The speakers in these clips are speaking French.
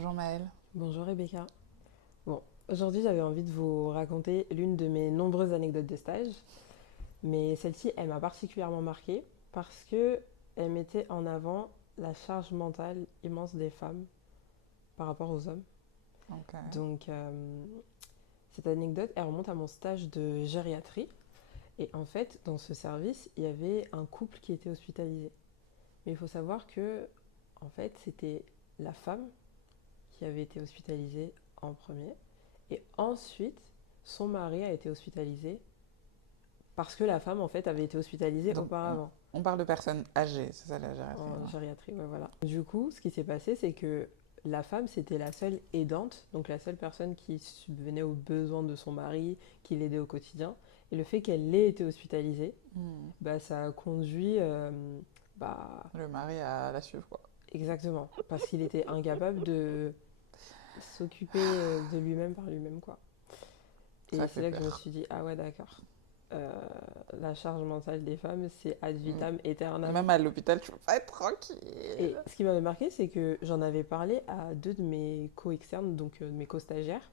Bonjour Maëlle. Bonjour Rebecca. Bon, aujourd'hui j'avais envie de vous raconter l'une de mes nombreuses anecdotes de stage, mais celle-ci elle m'a particulièrement marquée parce que elle mettait en avant la charge mentale immense des femmes par rapport aux hommes. Ok. Donc cette anecdote elle remonte à mon stage de gériatrie et en fait dans ce service il y avait un couple qui était hospitalisé. Mais il faut savoir que en fait c'était la femme qui avait été hospitalisée en premier. Et ensuite, son mari a été hospitalisé parce que la femme, en fait, avait été hospitalisée Donc auparavant on parle de personnes âgées, c'est ça la gériatrie, en hein. gériatrie. Ouais, voilà. Du coup, ce qui s'est passé, c'est que la femme, c'était la seule aidante, donc la seule personne qui subvenait aux besoins de son mari, qui l'aidait au quotidien. Et le fait qu'elle ait été hospitalisée, Hmm. bah, ça a conduit, bah, Le mari à la suivre, quoi. exactement, parce qu'il était incapable de s'occuper de lui-même par lui-même, quoi. Ça Et fait c'est là que je me peur. suis dit, ah ouais, d'accord. Euh, la charge mentale des femmes, c'est ad Hmm. vitam aeternam. Même à l'hôpital, tu peux pas être Et tranquille. ce qui m'avait marqué, c'est que j'en avais parlé à deux de mes co-externes, donc de mes co-stagiaires,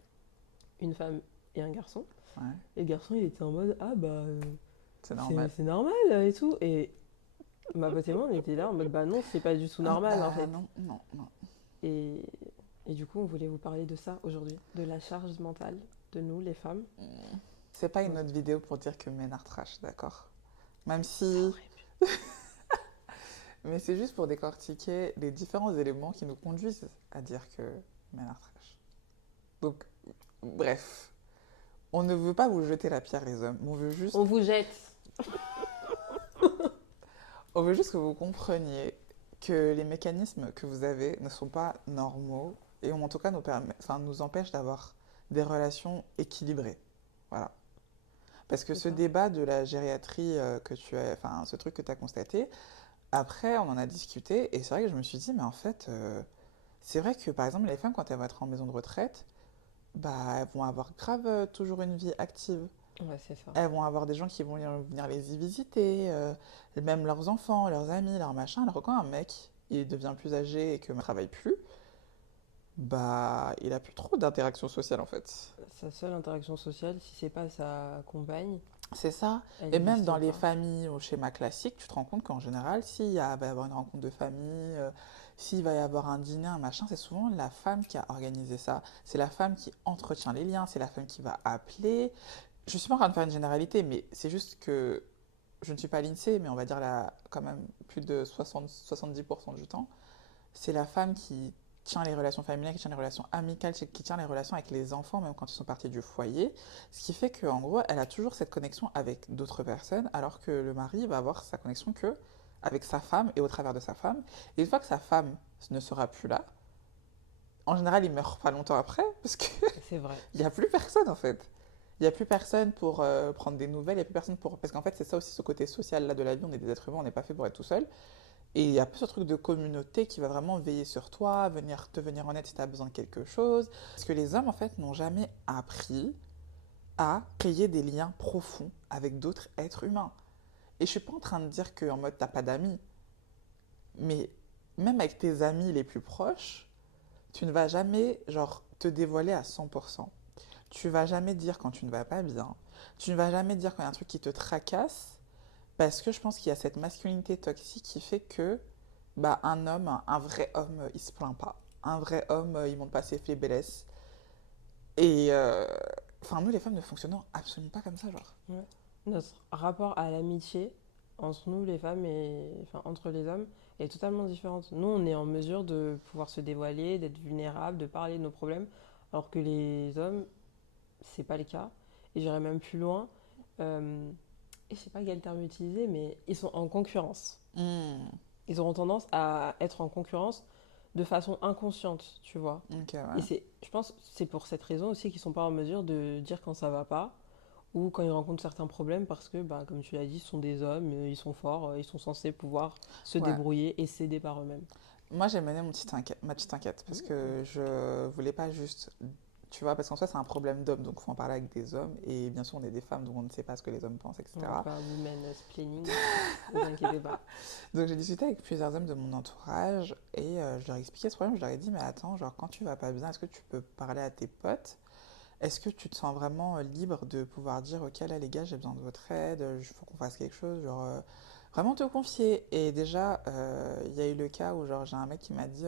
une femme et un garçon. Ouais, Et le garçon, il était en mode, ah bah, c'est c'est normal. c'est normal et tout. Et ma pote et moi, on était là en mode, bah non, c'est pas du tout Ah, normal en bah fait. non, non, non. Et, et du coup, on voulait vous parler de ça aujourd'hui, de la charge mentale de nous, les femmes. Hmm. C'est pas une Dans- autre vidéo pour dire que men are trash, d'accord? Même Ça si... aurait pu. Mais c'est juste pour décortiquer les différents éléments qui nous conduisent à dire que men are trash. Donc, bref. On ne veut pas vous jeter la pierre, les hommes. On vous jette. On veut juste que vous compreniez que les mécanismes que vous avez ne sont pas normaux et en tout cas nous empêchent d'avoir des relations équilibrées. Voilà. Parce que C'est ce ça. débat de la gériatrie ce truc que tu as constaté, après on en a discuté et c'est vrai que je me suis dit, mais en fait, c'est vrai que par exemple les femmes quand elles vont être en maison de retraite, bah elles vont avoir grave toujours une vie active. Ouais, c'est ça. Elles vont avoir des gens qui vont venir les y visiter, même leurs enfants, leurs amis, leurs machins. Alors quand un mec, il devient plus âgé et que ne travaille plus, bah, il a plus trop d'interaction sociale en fait. Sa seule interaction sociale, si c'est pas sa compagne, C'est ça. elle Et même n'existe dans les pas. familles au schéma classique, tu te rends compte qu'en général, va y avoir une rencontre de famille, s'il va y avoir un dîner, un machin, c'est souvent la femme qui a organisé ça. C'est la femme qui entretient les liens, c'est la femme qui va appeler. Je suis pas en train de faire une généralité, mais c'est juste que je ne suis pas l'INSEE, mais on va dire là, quand même plus de 60-70% du temps, c'est la femme qui tient les relations familiales, qui tient les relations amicales, qui tient les relations avec les enfants, même quand ils sont partis du foyer. Ce qui fait qu'en gros, elle a toujours cette connexion avec d'autres personnes, alors que le mari va avoir sa connexion que avec sa femme et au travers de sa femme. Et une fois que sa femme ne sera plus là, en général, il meurt pas longtemps après, parce qu'il C'est vrai. n'y a plus personne en fait. Il n'y a plus personne pour prendre des nouvelles, il n'y a plus personne pour... Parce qu'en fait, c'est ça aussi ce côté social là de la vie, on est des êtres humains, on n'est pas fait pour être tout seul. Et il y a plus ce truc de communauté qui va vraiment veiller sur toi, venir en aide si tu as besoin de quelque chose. Parce que les hommes, en fait, n'ont jamais appris à créer des liens profonds avec d'autres êtres humains. Et je suis pas en train de dire qu'en mode t'as pas d'amis, mais même avec tes amis les plus proches, tu ne vas jamais, genre, te dévoiler à 100%. Tu vas jamais dire quand tu ne vas pas bien. Tu ne vas jamais dire quand il y a un truc qui te tracasse. Parce que je pense qu'il y a cette masculinité toxique qui fait que bah, un homme, un vrai homme, il se plaint pas. Un vrai homme, il montre pas ses faiblesses. Et enfin, nous, les femmes, ne fonctionnons absolument pas comme ça, genre. Ouais. Notre rapport à l'amitié entre nous, les femmes, et enfin entre les hommes, est totalement différente. Nous, on est en mesure de pouvoir se dévoiler, d'être vulnérable, de parler de nos problèmes, alors que les hommes, c'est pas le cas. Et j'irais même plus loin. euh, et je sais pas quel terme utiliser, mais ils sont en concurrence. Hmm, Ils auront tendance à être en concurrence de façon inconsciente, tu vois. ok, Et ouais. je pense, que c'est pour cette raison aussi qu'ils sont pas en mesure de dire quand ça va pas ou quand ils rencontrent certains problèmes parce que, bah, comme tu l'as dit, ce sont des hommes, ils sont forts, ils sont censés pouvoir se Ouais. débrouiller et s'aider par eux-mêmes. Moi, j'ai mené ma petite enquête parce Mmh. que je voulais pas juste Tu vois, parce qu'en soi, c'est un problème d'homme, donc il faut en parler avec des hommes. Et bien sûr, on est des femmes, donc on ne sait pas ce que les hommes pensent, On va etc. faire women-splaining, ne vous inquiétez pas. Donc j'ai discuté avec plusieurs hommes de mon entourage et je leur ai expliqué ce problème. Je leur ai dit, mais attends, genre quand tu vas pas bien, est-ce que tu peux parler à tes potes? Est-ce que tu te sens vraiment libre de pouvoir dire, ok, là les gars, j'ai besoin de votre aide, il faut qu'on fasse quelque chose, genre vraiment te confier. Et déjà, il y a eu le cas où genre j'ai un mec qui m'a dit,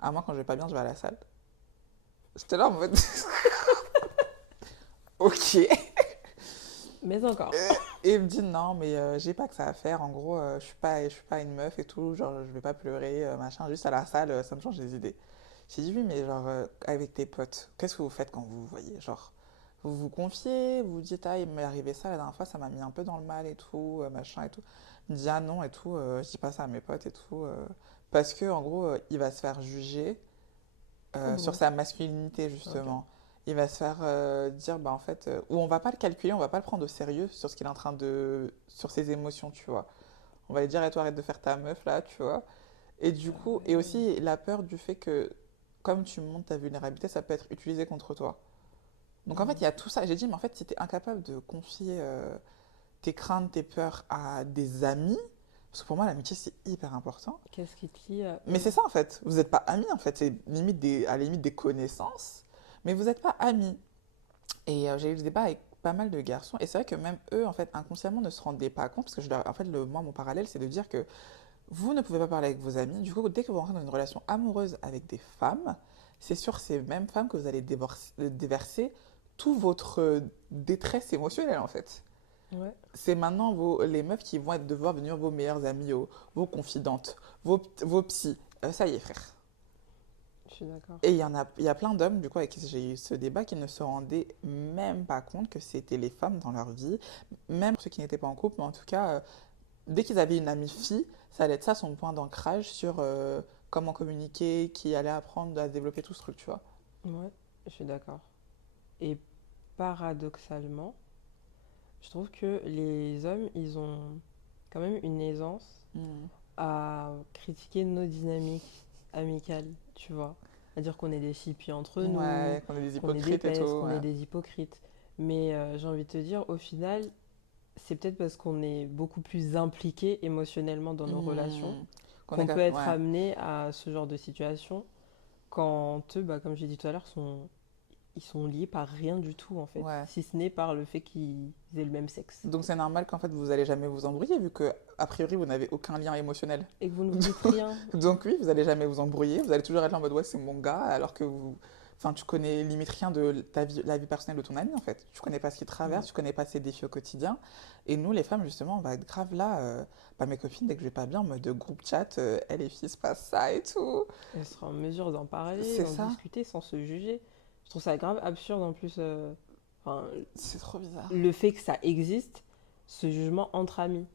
ah moi quand je vais pas bien, je vais à la salle. J'étais là en mode, ok. Mais encore. Et il me dit non, mais j'ai pas que ça à faire. En gros, je suis pas une meuf et tout. Genre, je vais pas pleurer, machin. Juste à la salle, ça me change les idées. J'ai dit oui, mais genre, avec tes potes, qu'est-ce que vous faites quand vous vous voyez? Genre, vous vous confiez, vous vous dites, ah, il m'est arrivé ça la dernière fois, ça m'a mis un peu dans le mal et tout, machin et tout. Il me dit, ah non et tout, je dis pas ça à mes potes et tout. Parce que, en gros, il va se faire juger Ah sur bon? sa masculinité, Ok. justement. Il va se faire dire, bah en fait, ou on va pas le calculer, on va pas le prendre au sérieux sur ce qu'il est en train de. Sur ses émotions, tu vois. On va lui dire, et toi, arrête de faire ta meuf là, tu vois. Et du Ah coup, et ouais. aussi la peur du fait que, comme tu montes ta vulnérabilité, ça peut être utilisé contre toi. Donc en fait, il Mhm. y a tout ça. J'ai dit, mais en fait, si t'es incapable de confier tes craintes, tes peurs à des amis, parce que pour moi, l'amitié, c'est hyper important. Qu'est-ce qui te lie à Mais eux? c'est ça en fait, vous n'êtes pas amis en fait, c'est limite à la limite des connaissances, mais vous n'êtes pas amis. Et j'ai eu des débats avec pas mal de garçons, et c'est vrai que même eux, en fait, inconsciemment, ne se rendaient pas compte, parce que en fait, moi, mon parallèle, c'est de dire que vous ne pouvez pas parler avec vos amis. Du coup, dès que vous rentrez dans une relation amoureuse avec des femmes, c'est sur ces mêmes femmes que vous allez déverser tout votre détresse émotionnelle, en fait. Ouais, C'est maintenant les meufs qui vont devoir devenir vos meilleures amies, vos confidentes, vos psys. Ça y est, frère. je suis d'accord. Et il y a plein d'hommes, du coup, avec qui j'ai eu ce débat, qui ne se rendaient même pas compte que c'était les femmes dans leur vie, même ceux qui n'étaient pas en couple, mais en tout cas, dès qu'ils avaient une amie fille, ça allait être ça son point d'ancrage sur comment communiquer, qui allait apprendre à développer tout ce truc, tu vois. Ouais, je suis d'accord. Et paradoxalement, je trouve que les hommes, ils ont quand même une aisance Hmm. à critiquer nos dynamiques amicales, tu vois. À dire qu'on est des chippies entre nous, Ouais, qu'on est des qu'on est des hypocrites et pestes, tout, qu'on ouais. est des hypocrites. Mais j'ai envie de te dire, au final, c'est peut-être parce qu'on est beaucoup plus impliqué émotionnellement dans nos relations Hmm. Qu'on est qu'on peut être ouais. amené à ce genre de situation quand eux, bah, comme j'ai dit tout à l'heure, ils sont liés par rien du tout en fait, Ouais. si ce n'est par le fait qu'ils aient le même sexe. Donc c'est normal qu'en fait vous allez jamais vous embrouiller vu que a priori vous n'avez aucun lien émotionnel. Et que vous ne vous dites rien. Donc oui, vous allez jamais vous embrouiller, vous allez toujours être là en mode ouais c'est mon gars alors que enfin tu connais limite rien de la vie personnelle de ton ami en fait. Tu connais pas ce qu'il traverse, Ouais. tu connais pas ses défis au quotidien. Et nous les femmes justement on va être grave là, bah, mes copines dès que je vais pas bien en mode groupe chat, elle les filles se passe ça et tout. Elle sera en mesure d'en parler, C'est d'en ça, discuter sans se juger. Je trouve ça grave absurde en plus. Enfin, c'est trop bizarre. le fait que ça existe, ce jugement entre amis.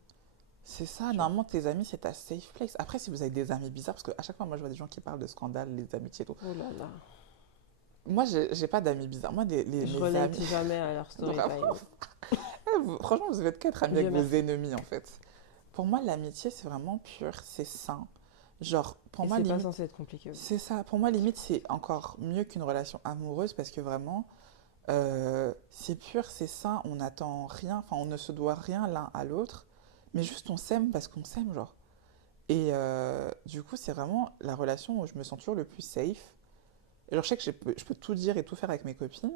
C'est ça, Tu vois. normalement tes amis c'est ta safe place. Après si vous avez des amis bizarres, parce qu'à chaque fois moi je vois des gens qui parlent de scandales, les amitiés et tout. Oh là là. Moi, j'ai pas d'amis bizarres. Moi, Je mes relate amis. jamais à leur story Vraiment. time. Franchement, vous êtes qu'être amis Dieu avec vos merci. ennemis, en fait. Pour moi, l'amitié, c'est vraiment pur, c'est sain. Genre, pour Et moi, c'est pas limite, censé être compliqué aussi. c'est ça. Pour moi, limite, c'est encore mieux qu'une relation amoureuse parce que vraiment, c'est pur, c'est sain. On n'attend rien, enfin, on ne se doit rien l'un à l'autre, mais juste on s'aime parce qu'on s'aime, genre. Et du coup, c'est vraiment la relation où je me sens toujours le plus safe. Et genre, je sais que je peux tout dire et tout faire avec mes copines.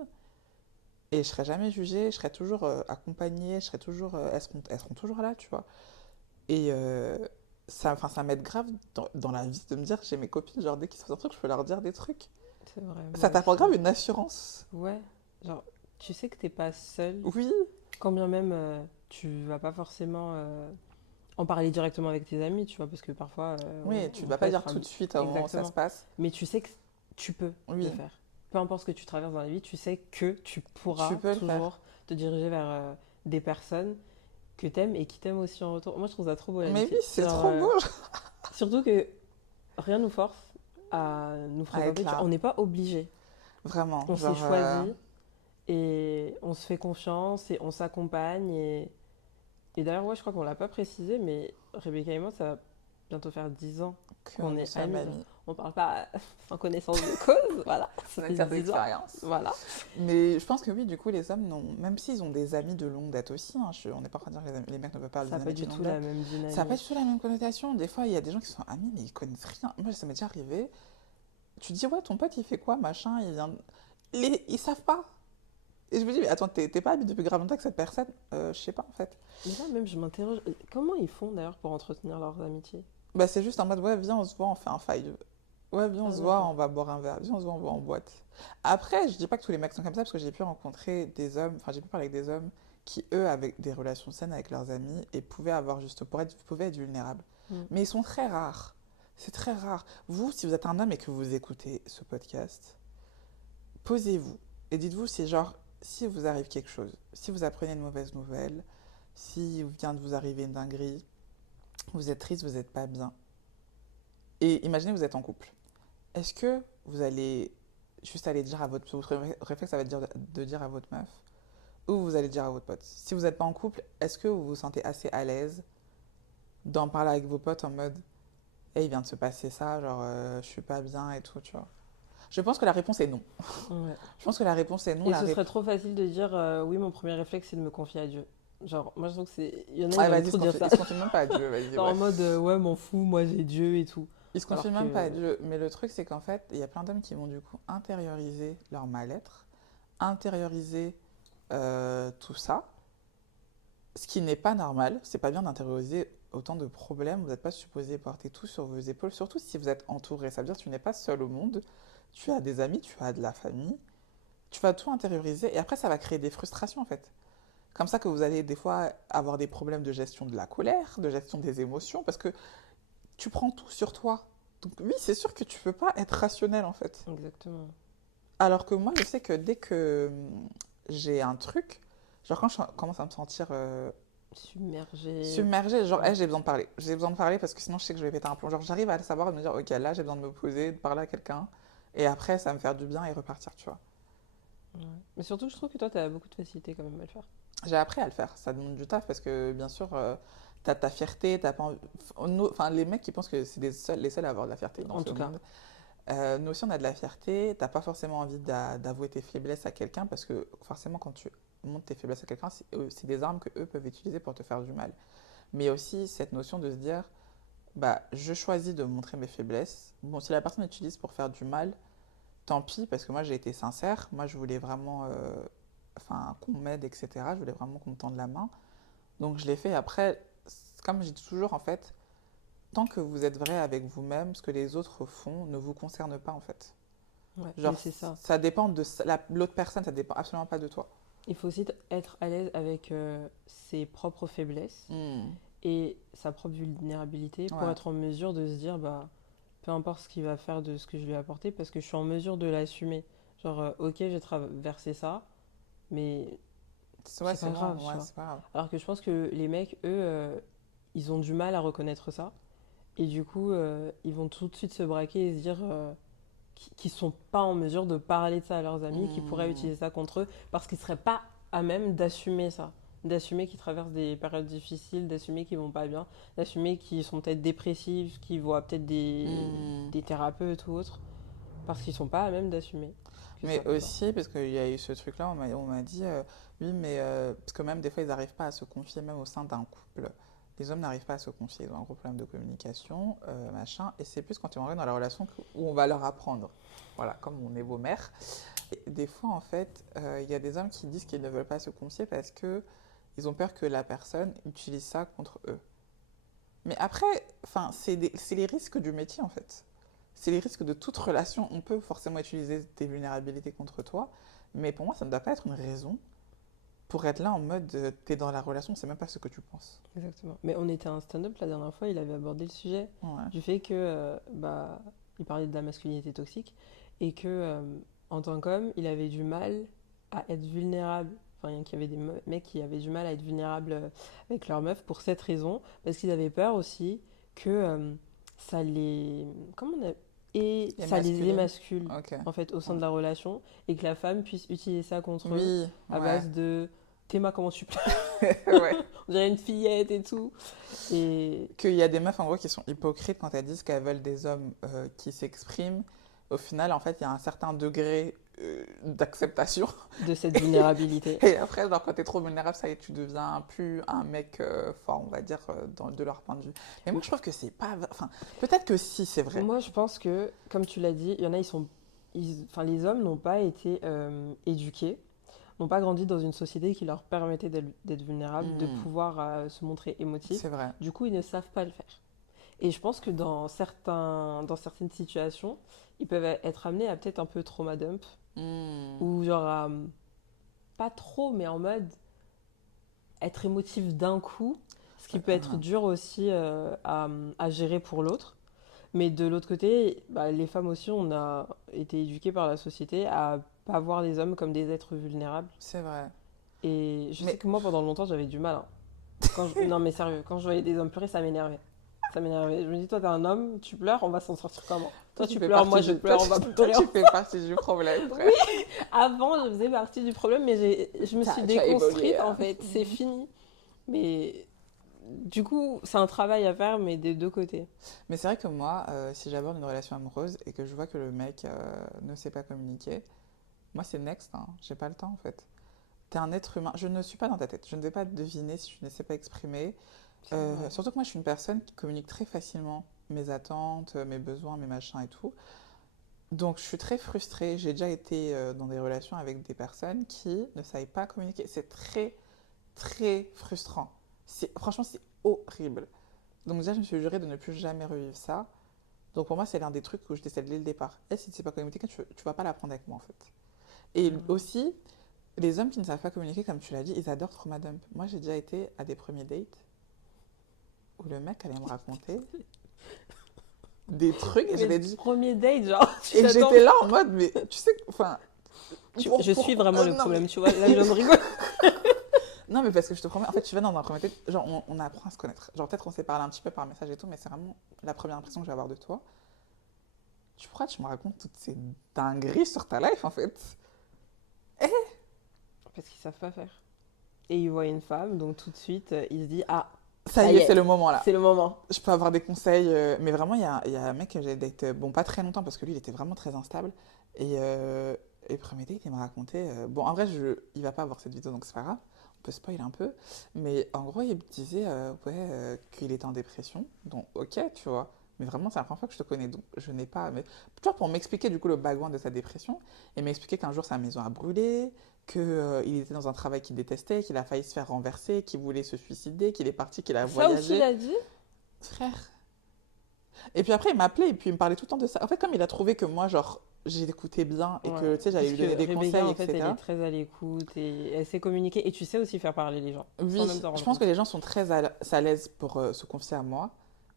Et je serai jamais jugée, je serai toujours accompagnée, je serai toujours, elles seront toujours là, tu vois. Et ça, enfin, ça m'aide grave dans la vie de me dire, j'ai mes copines, genre dès qu'ils se passent un truc, je peux leur dire des trucs. C'est vrai, Ça moi t'apporte aussi. grave une assurance. Ouais, genre, tu sais que t'es pas seul, Oui, quand bien même tu vas pas forcément en parler directement avec tes amis, tu vois, parce que parfois oui, tu ne on vas peut pas être dire tout de suite au moment où ça se exactement. passe. Mais tu sais que tu peux le Oui, faire. Peu importe ce que tu traverses dans la vie, tu sais que tu tu pourras peux le faire. toujours te diriger vers des personnes que t'aimes et qui t'aiment aussi en retour. Moi, je trouve ça trop beau Mais oui, l'amitié. c'est Genre, trop beau surtout que rien nous force à nous à être fréquenter. On là. n'est pas obligé. Vraiment, On s'est genre, choisi et on se fait confiance et on s'accompagne. Et d'ailleurs, ouais, je crois qu'on l'a pas précisé, mais Rebecca et moi, ça va bientôt faire 10 ans qu'on qu'on nous est sommes amies. Genre, amis. on parle pas sans connaissance de cause, voilà. On a une certaine expérience. Voilà. Mais je pense que oui, du coup, les hommes, même s'ils ont des amis de longue date aussi, hein, on n'est pas en train de dire que les mecs ne peuvent pas avoir Ça n'a des pas amitiés du de tout longue la date. même dynamique. Ça n'a pas du tout la même connotation. Des fois, il y a des gens qui sont amis, mais ils connaissent rien. Moi, ça m'est déjà arrivé. Tu dis, ouais, ton pote, il fait quoi, machin, il vient. Ils savent pas. Et je me dis, mais attends, t'es pas ami depuis grave longtemps que cette personne. Je sais pas, en fait. Mais là, même, je m'interroge. Comment ils font d'ailleurs pour entretenir leurs amitiés? Bah, c'est juste en mode, ouais, viens, on se voit, on fait un five. Ouais, viens, on Ah, se voit, d'accord. on va boire un verre. Viens, on se voit, on va en boîte. Après, je dis pas que tous les mecs sont comme ça, parce que j'ai pu rencontrer des hommes, enfin, j'ai pu parler avec des hommes qui, eux, avaient des relations saines avec leurs amis et pouvaient avoir juste, pouvaient être vulnérables. Mm. Mais ils sont très rares. C'est très rare. Vous, si vous êtes un homme et que vous écoutez ce podcast, posez-vous et dites-vous, c'est genre, si vous arrive quelque chose, si vous apprenez une mauvaise nouvelle, si vient de vous arriver une dinguerie, vous êtes triste, vous n'êtes pas bien. Et imaginez, vous êtes en couple. Est-ce que vous allez juste aller dire à votre réflexe, ça va être de dire à votre meuf, ou vous allez dire à votre pote. Si vous n'êtes pas en couple, est-ce que vous vous sentez assez à l'aise d'en parler avec vos potes en mode, hey, il vient de se passer ça, genre, je suis pas bien et tout, tu vois. Je pense que la réponse est non. Ouais. Je pense que la réponse est non. Et ce serait trop facile de dire oui, mon premier réflexe, c'est de me confier à Dieu. Genre, moi, je trouve que c'est. Il y en a, Ah, ils aiment vas-y, trop dire ça. ils se confient même pas à Dieu, vas-y, Genre en bref. mode ouais, m'en fous, moi j'ai Dieu et tout. Ils se confient Alors même pas à que. Dieu. Mais le truc, c'est qu'en fait, il y a plein d'hommes qui vont du coup intérioriser leur mal-être, intérioriser tout ça, ce qui n'est pas normal. C'est pas bien d'intérioriser autant de problèmes. Vous n'êtes pas supposé porter tout sur vos épaules, surtout si vous êtes entouré. Ça veut dire que tu n'es pas seul au monde. Tu as des amis, tu as de la famille. Tu vas tout intérioriser et après, ça va créer des frustrations en fait. Comme ça que vous allez des fois avoir des problèmes de gestion de la colère, de gestion des émotions, parce que tu prends tout sur toi. Donc oui, c'est sûr que tu peux pas être rationnel en fait. Exactement. Alors que moi, je sais que dès que j'ai un truc, genre quand je commence à me sentir Submergé. submergée, genre Ouais. hey, j'ai besoin de parler. J'ai besoin de parler parce que sinon je sais que je vais péter un plomb. Genre j'arrive à le savoir et me dire ok là j'ai besoin de me poser, de parler à quelqu'un et après ça va me faire du bien et repartir, tu vois. Ouais. Mais surtout, je trouve que toi, t'as beaucoup de facilité quand même à le faire. J'ai appris à le faire. Ça demande du taf parce que, bien sûr, t'as ta fierté, t'as pas Enfin, les mecs qui pensent que c'est les seuls à avoir de la fierté dans En ce tout cas. monde. Nous aussi, on a de la fierté. T'as pas forcément envie d'avouer tes faiblesses à quelqu'un parce que, forcément, quand tu montres tes faiblesses à quelqu'un, c'est des armes que eux peuvent utiliser pour te faire du mal. Mais aussi, cette notion de se dire, bah, je choisis de montrer mes faiblesses. Bon, si la personne utilise pour faire du mal, tant pis, parce que moi, j'ai été sincère. Moi, je voulais vraiment enfin, qu'on m'aide, etc. Je voulais vraiment qu'on me tende la main. Donc je l'ai fait. Après, comme je dis toujours, en fait, tant que vous êtes vrai avec vous-même, ce que les autres font ne vous concerne pas, en fait. Ouais, Genre, mais c'est ça. ça dépend de l'autre personne, ça dépend absolument pas de toi. Il faut aussi être à l'aise avec ses propres faiblesses Hmm. et sa propre vulnérabilité pour Ouais. être en mesure de se dire, bah, peu importe ce qu'il va faire de ce que je lui ai apporté, parce que je suis en mesure de l'assumer. Genre, ok, j'ai traversé ça, mais Ouais, c'est c'est pas bon, grave, tu ouais, vois. c'est pas grave. Alors que je pense que les mecs, eux, ils ont du mal à reconnaître ça. Et du coup, ils vont tout de suite se braquer et se dire qu'ils sont pas en mesure de parler de ça à leurs amis, qu'ils pourraient Hmm. utiliser ça contre eux, parce qu'ils seraient pas à même d'assumer ça. D'assumer qu'ils traversent des périodes difficiles, d'assumer qu'ils vont pas bien, d'assumer qu'ils sont peut-être dépressifs, qu'ils voient peut-être Hmm. des thérapeutes ou autres, parce qu'ils sont pas à même d'assumer que ça Mais va pas. aussi, parce qu'il y a eu ce truc-là, on m'a dit, oui, mais parce que même des fois, ils n'arrivent pas à se confier, même au sein d'un couple. Les hommes n'arrivent pas à se confier, ils ont un gros problème de communication, machin, et c'est plus quand ils vont arriver dans la relation où on va leur apprendre. Voilà, comme on est vos mères. Et des fois, en fait, il y a des hommes qui disent qu'ils ne veulent pas se confier parce que ils ont peur que la personne utilise ça contre eux. Mais après, enfin, c'est les risques du métier, en fait. C'est les risques de toute relation. On peut forcément utiliser tes vulnérabilités contre toi, mais pour moi, ça ne doit pas être une raison pour être là en mode t'es dans la relation, c'est même pas ce que tu penses. Exactement. Mais on était à un stand-up la dernière fois, il avait abordé le sujet Ouais. du fait que, bah, il parlait de la masculinité toxique et que, en tant qu'homme, il avait du mal à être vulnérable. Enfin, qu'il y avait des mecs qui avaient du mal à être vulnérables avec leur meuf pour cette raison, parce qu'ils avaient peur aussi que ça les. Comment on a. Et Les ça les masculines. émascule, Ok. en fait, au sein Ouais. de la relation, et que la femme puisse utiliser ça contre eux Oui, à ouais. base de. T'es comment tu plais. Ouais. On dirait une fillette et tout. Et Qu'il y a des meufs en gros qui sont hypocrites quand elles disent qu'elles veulent des hommes qui s'expriment. Au final, en fait, il y a un certain degré d'acceptation. de cette vulnérabilité. Et après, genre, quand t'es trop vulnérable, ça y est, tu deviens plus un mec fort, on va dire, de leur point de vue. Mais moi, je trouve que c'est pas. Enfin, peut-être que si, c'est vrai. Moi, je pense que, comme tu l'as dit, il y en a, enfin, les hommes n'ont pas été éduqués, n'ont pas grandi dans une société qui leur permettait d'être vulnérables, de pouvoir se montrer émotifs. C'est vrai. Du coup, ils ne savent pas le faire. Et je pense que dans certaines situations, ils peuvent être amenés à peut-être un peu trauma dump, Mm. ou genre pas trop, mais en mode être émotif d'un coup, ce qui peut être dur aussi à gérer pour l'autre. Mais de l'autre côté, bah, les femmes aussi, on a été éduquées par la société à pas voir les hommes comme des êtres vulnérables. C'est vrai. Et je sais Mais que moi, pendant longtemps, j'avais du mal, hein. Non, mais sérieux, quand je voyais des hommes pleurer, ça m'énervait. Ça m'énervait. Je me dis, toi, t'es un homme, tu pleures, on va s'en sortir comment? Toi, tu fais pleures, moi, partie je pleure, on va toi, pleurer. tu fais partie du problème, frère. Avant, je faisais partie du problème, mais je me suis Tu as évolué. déconstruite, en fait. C'est fini. Mais du coup, c'est un travail à faire, mais des deux côtés. Mais c'est vrai que moi, si j'aborde une relation amoureuse et que je vois que le mec ne sait pas communiquer, moi, c'est next, hein. J'ai pas le temps, en fait. T'es un être humain. Je ne suis pas dans ta tête. Je ne vais pas deviner si tu ne sais pas exprimer. C'est vrai. Surtout que moi, je suis une personne qui communique très facilement mes attentes, mes besoins, mes machins et tout. Donc, je suis très frustrée. J'ai déjà été dans des relations avec des personnes qui ne savaient pas communiquer. C'est très, très frustrant. Franchement, c'est horrible. Donc, déjà, je me suis jurée de ne plus jamais revivre ça. Donc, pour moi, c'est l'un des trucs que je décède dès le départ. Et si tu ne sais pas communiquer, tu ne vas pas l'apprendre avec moi, en fait. Et aussi, les hommes qui ne savent pas communiquer, comme tu l'as dit, ils adorent trauma dump. Moi, j'ai déjà été à des premiers dates où le mec allait me raconter des trucs et Mais j'étais dit premier date, genre, tu et t'attends. j'étais là en mode mais tu sais enfin Je suis vraiment le non, problème, tu vois. Là, je me rigole. non mais parce que je te promets en fait tu vas dans un premier date genre on apprend à se connaître genre peut-être on s'est parlé un petit peu par message et tout mais c'est vraiment la première impression que je vais avoir de toi. Pourquoi tu me racontes toutes ces dingueries sur ta life en fait? Parce qu'ils savent pas faire. Et ils voient une femme, donc tout de suite, ils se disent, ah, Ça y est, c'est le moment là. c'est le moment. Je peux avoir des conseils, mais vraiment, il y a un mec que j'ai daté, bon, pas très longtemps parce que lui, il était vraiment très instable. Et premier date, il m'a raconté. Bon, en vrai, il va pas voir cette vidéo, donc c'est pas grave. On peut spoiler un peu. Mais en gros, il me disait ouais, qu'il était en dépression. Donc, ok, tu vois. Mais vraiment, c'est la première fois que je te connais. Donc, je n'ai pas. Mais, tu vois, pour m'expliquer du coup le background de sa dépression, il m'a expliqué qu'un jour, sa maison a brûlé, qu'il était dans un travail qu'il détestait, qu'il a failli se faire renverser, qu'il voulait se suicider, qu'il est parti, qu'il a Ça aussi, il voyagé. a dit. Frère. Et puis après, il m'appelait et puis il me parlait tout le temps de ça. En fait, comme il a trouvé que moi, genre, j'écoutais bien et que, Ouais. tu sais, j'allais Parce lui donner que des Rebecca, conseils, en fait, elle etc. est très à l'écoute et elle sait communiquer. Et tu sais aussi faire parler les gens, Oui, sans même t'en je rendre pense que compte. les gens sont très à l'aise pour se confier à moi.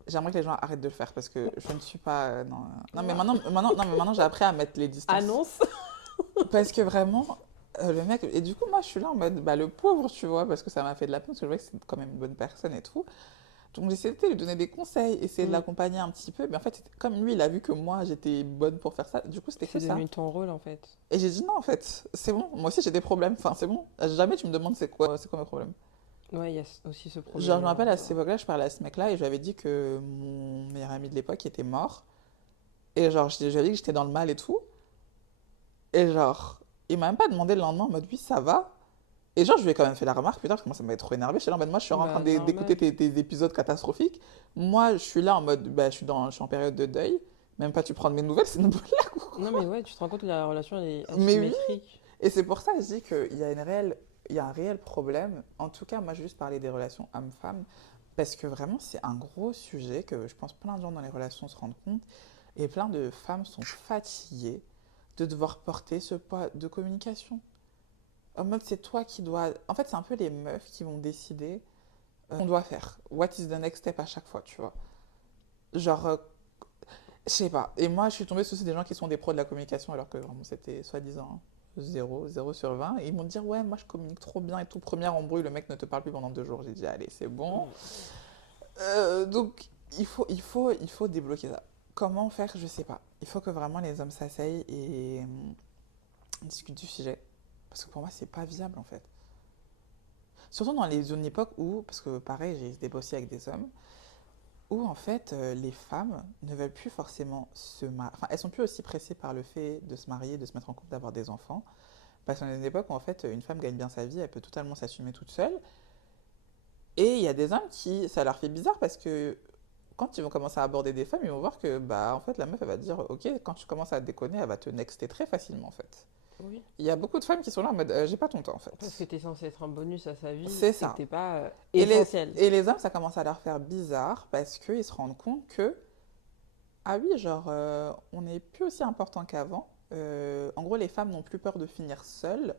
J'aimerais que les gens arrêtent de le faire parce que je ne suis pas. Non, non, mais maintenant j'ai appris à mettre les distances. Annonce. Parce que vraiment, le mec. Et du coup, moi, je suis là en mode, bah, le pauvre, tu vois, parce que ça m'a fait de la peine, parce que je vois que c'est quand même une bonne personne et tout. Donc, j'essayais de lui donner des conseils, essayer de Mm. l'accompagner un petit peu. Mais en fait, comme lui, il a vu que moi, j'étais bonne pour faire ça, du coup, c'était que C'est ça. devenu ton rôle, en fait. Et j'ai dit non, en fait, c'est bon. Moi aussi, j'ai des problèmes. Enfin, c'est bon. Jamais tu me demandes c'est quoi mes problèmes. Ouais, il y a aussi ce Genre, je me problème-là. rappelle à cette époque-là, je parlais à ce mec-là et je lui avais dit que mon meilleur ami de l'époque était mort. Et genre, je lui avais dit que j'étais dans le mal et tout. Et genre, il m'a même pas demandé le lendemain en mode oui, ça va. Et genre, je lui ai quand même fait la remarque, putain, parce que moi, ça m'avait trop énervé. J'étais là en mode, moi, je suis en train Bah, d'écouter normal. tes épisodes catastrophiques. Moi, je suis là en mode, bah, je suis en période de deuil. Même pas tu prends de mes nouvelles, c'est une blague ou Non, quoi? mais ouais, tu te rends compte que la relation, elle est Mais oui. asymétrique. Et c'est pour ça que je dis il y a un réel problème. En tout cas, moi, je vais juste parler des relations homme-femme. Parce que vraiment, c'est un gros sujet que je pense plein de gens dans les relations se rendent compte. Et plein de femmes sont fatiguées de devoir porter ce poids de communication. En mode, c'est toi qui dois. En fait, c'est un peu les meufs qui vont décider ce qu'on doit faire. What is the next step à chaque fois, tu vois. Genre, je sais pas. Et moi, je suis tombée sur des gens qui sont des pros de la communication alors que vraiment c'était soi-disant 0 sur 20. Et ils m'ont dit, ouais, moi je communique trop bien et tout. Première embrouille, le mec ne te parle plus pendant 2 jours. J'ai dit, allez, c'est bon. Donc, il faut débloquer ça. Comment faire, je sais pas. Il faut que vraiment les hommes s'asseyent et discutent du sujet. Parce que pour moi, c'est pas viable en fait. Surtout dans une époque où, parce que pareil, j'ai des aussi avec des hommes, où en fait les femmes ne veulent plus forcément se marier. Enfin, elles sont plus aussi pressées par le fait de se marier, de se mettre en couple, d'avoir des enfants. Parce qu'on est dans une époque où en fait une femme gagne bien sa vie, elle peut totalement s'assumer toute seule. Et il y a des hommes qui, ça leur fait bizarre parce que quand ils vont commencer à aborder des femmes, ils vont voir que bah en fait la meuf elle va te dire ok quand tu commences à te déconner, elle va te nexter très facilement en fait. Oui. Il y a beaucoup de femmes qui sont là en mode j'ai pas ton temps en Parce que fait. t'es censé être un bonus à sa vie C'est et que ça. t'es pas Et les, essentiel. et les hommes ça commence à leur faire bizarre parce qu'ils se rendent compte que ah oui genre on n'est plus aussi important qu'avant. En gros les femmes n'ont plus peur de finir seules.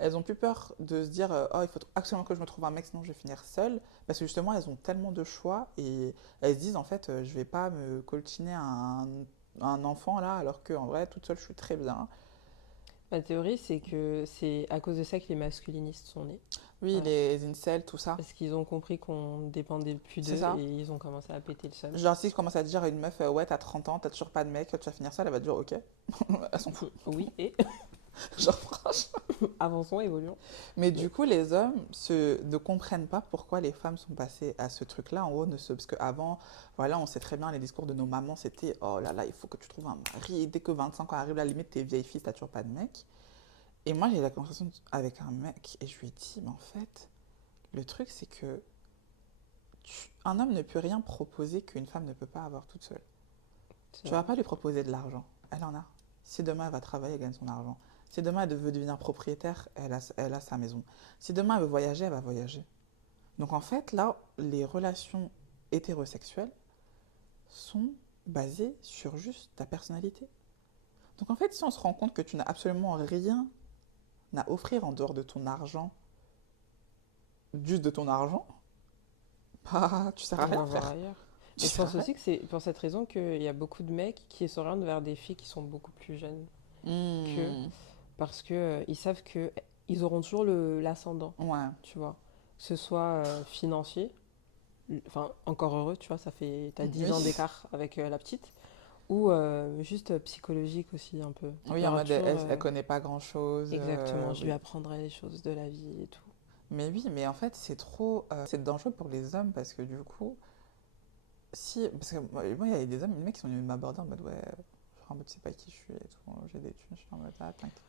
Elles ont plus peur de se dire oh, il faut absolument que je me trouve un mec, sinon je vais finir seule. Parce que justement, elles ont tellement de choix et elles se disent en fait, je vais pas me coltiner un enfant là, alors qu'en vrai, toute seule, je suis très bien. Ma théorie, c'est que c'est à cause de ça que les masculinistes sont nés. Oui, Voilà. les incels, tout ça. Parce qu'ils ont compris qu'on dépendait plus C'est d'eux ça. et ils ont commencé à péter le sol. Genre, si je commence à te dire à une meuf, ouais, t'as 30 ans, t'as toujours pas de mec, tu vas finir seule, elle va te dire ok. Elle s'en fout. Oui, et Genre, franchement. avançons, évoluons. Mais du coup, les hommes ne comprennent pas pourquoi les femmes sont passées à ce truc-là. En gros, parce qu'avant, voilà, on sait très bien, les discours de nos mamans, c'était oh là là, il faut que tu trouves un mari. Dès que 25 ans arrive, la limite, t'es vieille fille, t'as toujours pas de mec. Et moi, j'ai eu la conversation avec un mec et je lui ai dit, mais en fait, le truc, c'est que un homme ne peut rien proposer qu'une femme ne peut pas avoir toute seule. Tu vas pas lui proposer de l'argent. Elle en a. Si demain elle va travailler, elle gagne son argent. Si demain elle veut devenir propriétaire, elle a sa maison. Si demain elle veut voyager, elle va voyager. Donc en fait, là, les relations hétérosexuelles sont basées sur juste ta personnalité. Donc en fait, si on se rend compte que tu n'as absolument rien à offrir en dehors de ton argent, juste de ton argent, bah tu sers à On rien, va voir frère. ailleurs. Tu Mais je sers à pense rien. aussi que c'est pour cette raison qu'il y a beaucoup de mecs qui s'orientent vers des filles qui sont beaucoup plus jeunes qu'eux. Hmm. Parce que ils savent que ils auront toujours l'ascendant, Ouais. tu vois. Que ce soit financier, enfin encore heureux, tu vois, t'as 10 ans Oui. d'écart avec la petite, ou juste psychologique aussi un peu. Il Oui, y en aura mode toujours elle connaît pas grand-chose. exactement, je lui Oui. apprendrai les choses de la vie et tout. Mais oui, mais en fait, c'est trop. C'est dangereux pour les hommes parce que du coup, si. Parce que moi, il y a des hommes, des mecs qui sont venus m'aborder en mode ouais, genre en mode c'est pas qui je suis et tout, j'ai des thunes, je suis en mode ah, t'inquiète.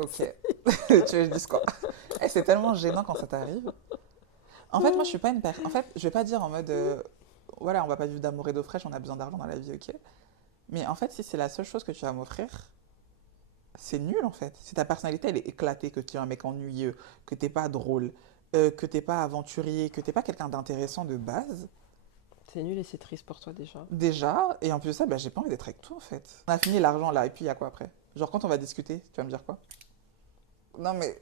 Ok. Tu veux que je dise quoi? Eh, c'est tellement gênant quand ça t'arrive. En fait, moi, je suis pas une personne. En fait, je vais pas dire en mode voilà, on va pas vivre d'amour et d'eau fraîche, on a besoin d'argent dans la vie, ok. Mais en fait, si c'est la seule chose que tu vas m'offrir, c'est nul en fait. Si ta personnalité elle est éclatée, que tu es un mec ennuyeux, que t'es pas drôle, que t'es pas aventurier, que t'es pas quelqu'un d'intéressant de base, C'est nul et c'est triste pour toi déjà. déjà, et en plus de ça, bah, j'ai pas envie d'être avec toi en fait. On a fini l'argent là, et puis il y a quoi après? Genre quand on va discuter, tu vas me dire quoi? Non mais.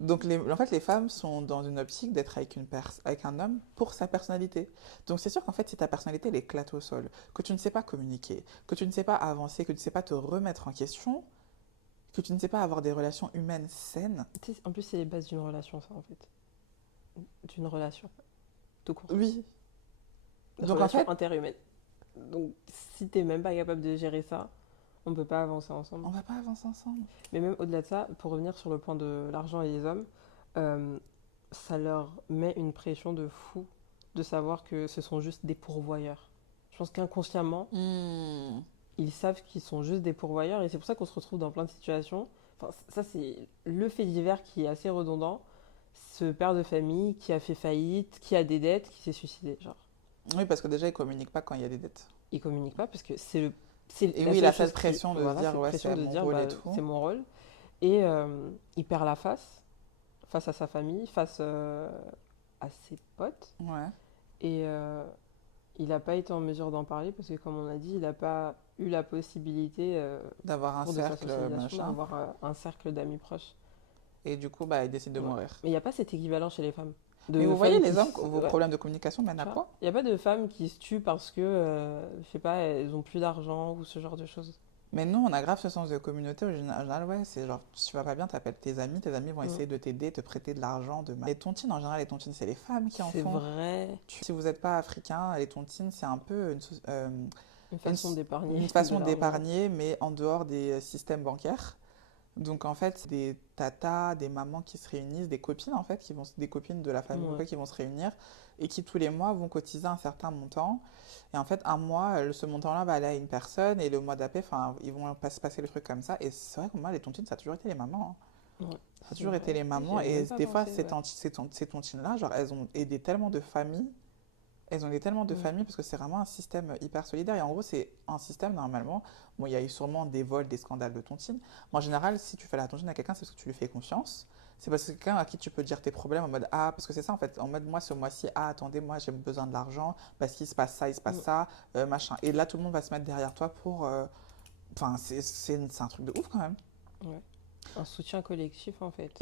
Donc en fait, les femmes sont dans une optique d'être avec un homme pour sa personnalité. Donc c'est sûr qu'en fait, si ta personnalité elle est éclatée au sol, que tu ne sais pas communiquer, que tu ne sais pas avancer, que tu ne sais pas te remettre en question, que tu ne sais pas avoir des relations humaines saines, Tu sais, en plus, c'est les bases d'une relation, ça, en fait. D'une relation, tout court. oui. Donc en Relation fait, interhumaine. Donc, si t'es même pas capable de gérer ça, on peut pas avancer ensemble. on va pas avancer ensemble. Mais même au-delà de ça, pour revenir sur le point de l'argent et les hommes, euh, ça leur met une pression de fou de savoir que ce sont juste des pourvoyeurs. Je pense qu'inconsciemment, Hmm. ils savent qu'ils sont juste des pourvoyeurs et c'est pour ça qu'on se retrouve dans plein de situations. Enfin, ça, c'est le fait divers qui est assez redondant. Ce père de famille qui a fait faillite, qui a des dettes, qui s'est suicidé. Genre, Oui, parce que déjà, ils communiquent pas quand il y a des dettes. il communique pas parce que c'est Et la oui, seule la chose cette pression de se voilà, dire, cette ouais, pression c'est de mon dire rôle bah, et tout. c'est mon rôle. Et il perd la face à sa famille, face à ses potes. Ouais. Et il n'a pas été en mesure d'en parler parce que, comme on a dit, il n'a pas eu la possibilité, D'avoir au un cours de sa cercle, socialisation, machin. d'avoir un cercle d'amis proches. Et du coup, bah, ils décident de Ouais. mourir. Mais il n'y a pas cet équivalent chez les femmes. Mais De vous voyez, femmes les hommes, se- vos ouais, problèmes de communication mènent tu à vois. quoi? Il n'y a pas de femmes qui se tuent parce que, je sais pas, elles ont plus d'argent ou ce genre de choses. Mais nous, on a grave ce sens de communauté. En général, ouais, c'est genre, si tu vas pas bien, t'appelles tes amis vont Mm. essayer de t'aider, te prêter de l'argent. Les tontines, en général, les tontines, c'est les femmes qui en C'est font. vrai. Si vous n'êtes pas africain, les tontines, c'est un peu Une façon d'épargner une de façon l'argent. d'épargner, mais en dehors des systèmes bancaires. Donc en fait, c'est des tatas, des mamans qui se réunissent, des copines en fait, des copines de la famille ou Ouais. quoi, qui vont se réunir et qui tous les mois vont cotiser un certain montant. Et en fait, un mois, ce montant-là va aller à une personne et le mois d'après, enfin, ils vont se passer le truc comme ça. Et c'est vrai que moi, les tontines, ça a toujours été les mamans, hein. Ouais, Ça a c'est toujours été vrai. les Oui, j'y mamans. avais Et même pas des fois, pensé, ouais. ces tontines-là, genre, elles ont aidé tellement de familles. Elles ont aidé tellement de Mm. familles parce que c'est vraiment un système hyper solidaire. Et en gros, c'est un système, normalement, bon, il y a eu sûrement des vols, des scandales de tontines. Mais en général, si tu fais la tontine à quelqu'un, c'est parce que tu lui fais confiance. C'est parce que c'est quelqu'un à qui tu peux dire tes problèmes en mode ah, parce que c'est ça en fait, en mode moi ce mois-ci, ah attendez, moi j'ai besoin de l'argent, parce qu'il se passe ça, il se passe Mm. ça, machin. Et là, tout le monde va se mettre derrière toi pour. Enfin, c'est un truc de ouf quand même. Ouais. Un soutien collectif, en fait.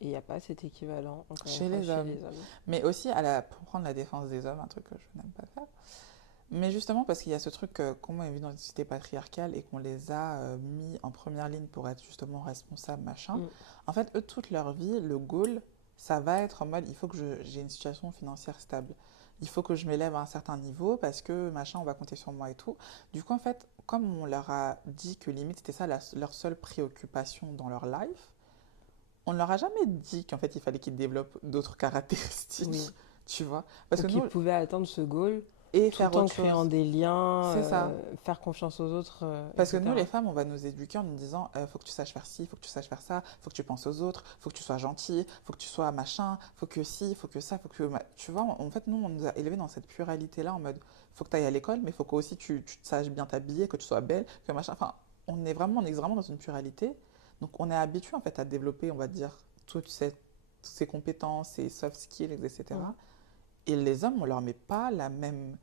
Et il n'y a pas cet équivalent, encore une Chez fois, les chez hommes. les hommes. Mais aussi pour prendre la défense des hommes, un truc que je n'aime pas faire. Mais justement, parce qu'il y a ce truc qu'on a vu dans une société patriarcale et qu'on les a mis en première ligne pour être justement responsables, machin. Mm. En fait, eux, toute leur vie, le goal, ça va être en mode il faut que j'ai une situation financière stable. Il faut que je m'élève à un certain niveau parce que machin, on va compter sur moi et tout. Du coup, en fait, comme on leur a dit que limite c'était ça leur seule préoccupation dans leur life, on ne leur a jamais dit qu'en fait il fallait qu'ils développent d'autres Oui. caractéristiques, tu vois. Parce Ou que qui nous, pouvaient atteindre ce goal et faire tout en autre créant chose, des liens, c'est ça. faire confiance aux autres, Parce que nous, les etc. femmes, on va nous éduquer en nous disant faut que tu saches faire ci, faut que tu saches faire ça, faut que tu penses aux autres, faut que tu sois gentil, faut que tu sois machin, faut que ci, faut que ça, faut que. Tu vois, en fait, nous, on nous a élevés dans cette pluralité-là en mode faut que tu ailles à l'école, mais faut qu'aussi tu saches bien t'habiller, que tu sois belle, que machin. Enfin, on est vraiment dans une pluralité. Donc, on est habitué en fait à développer, on va dire, toutes ces compétences, ces soft skills, Mm. etc. Et les hommes, on leur met pas la même.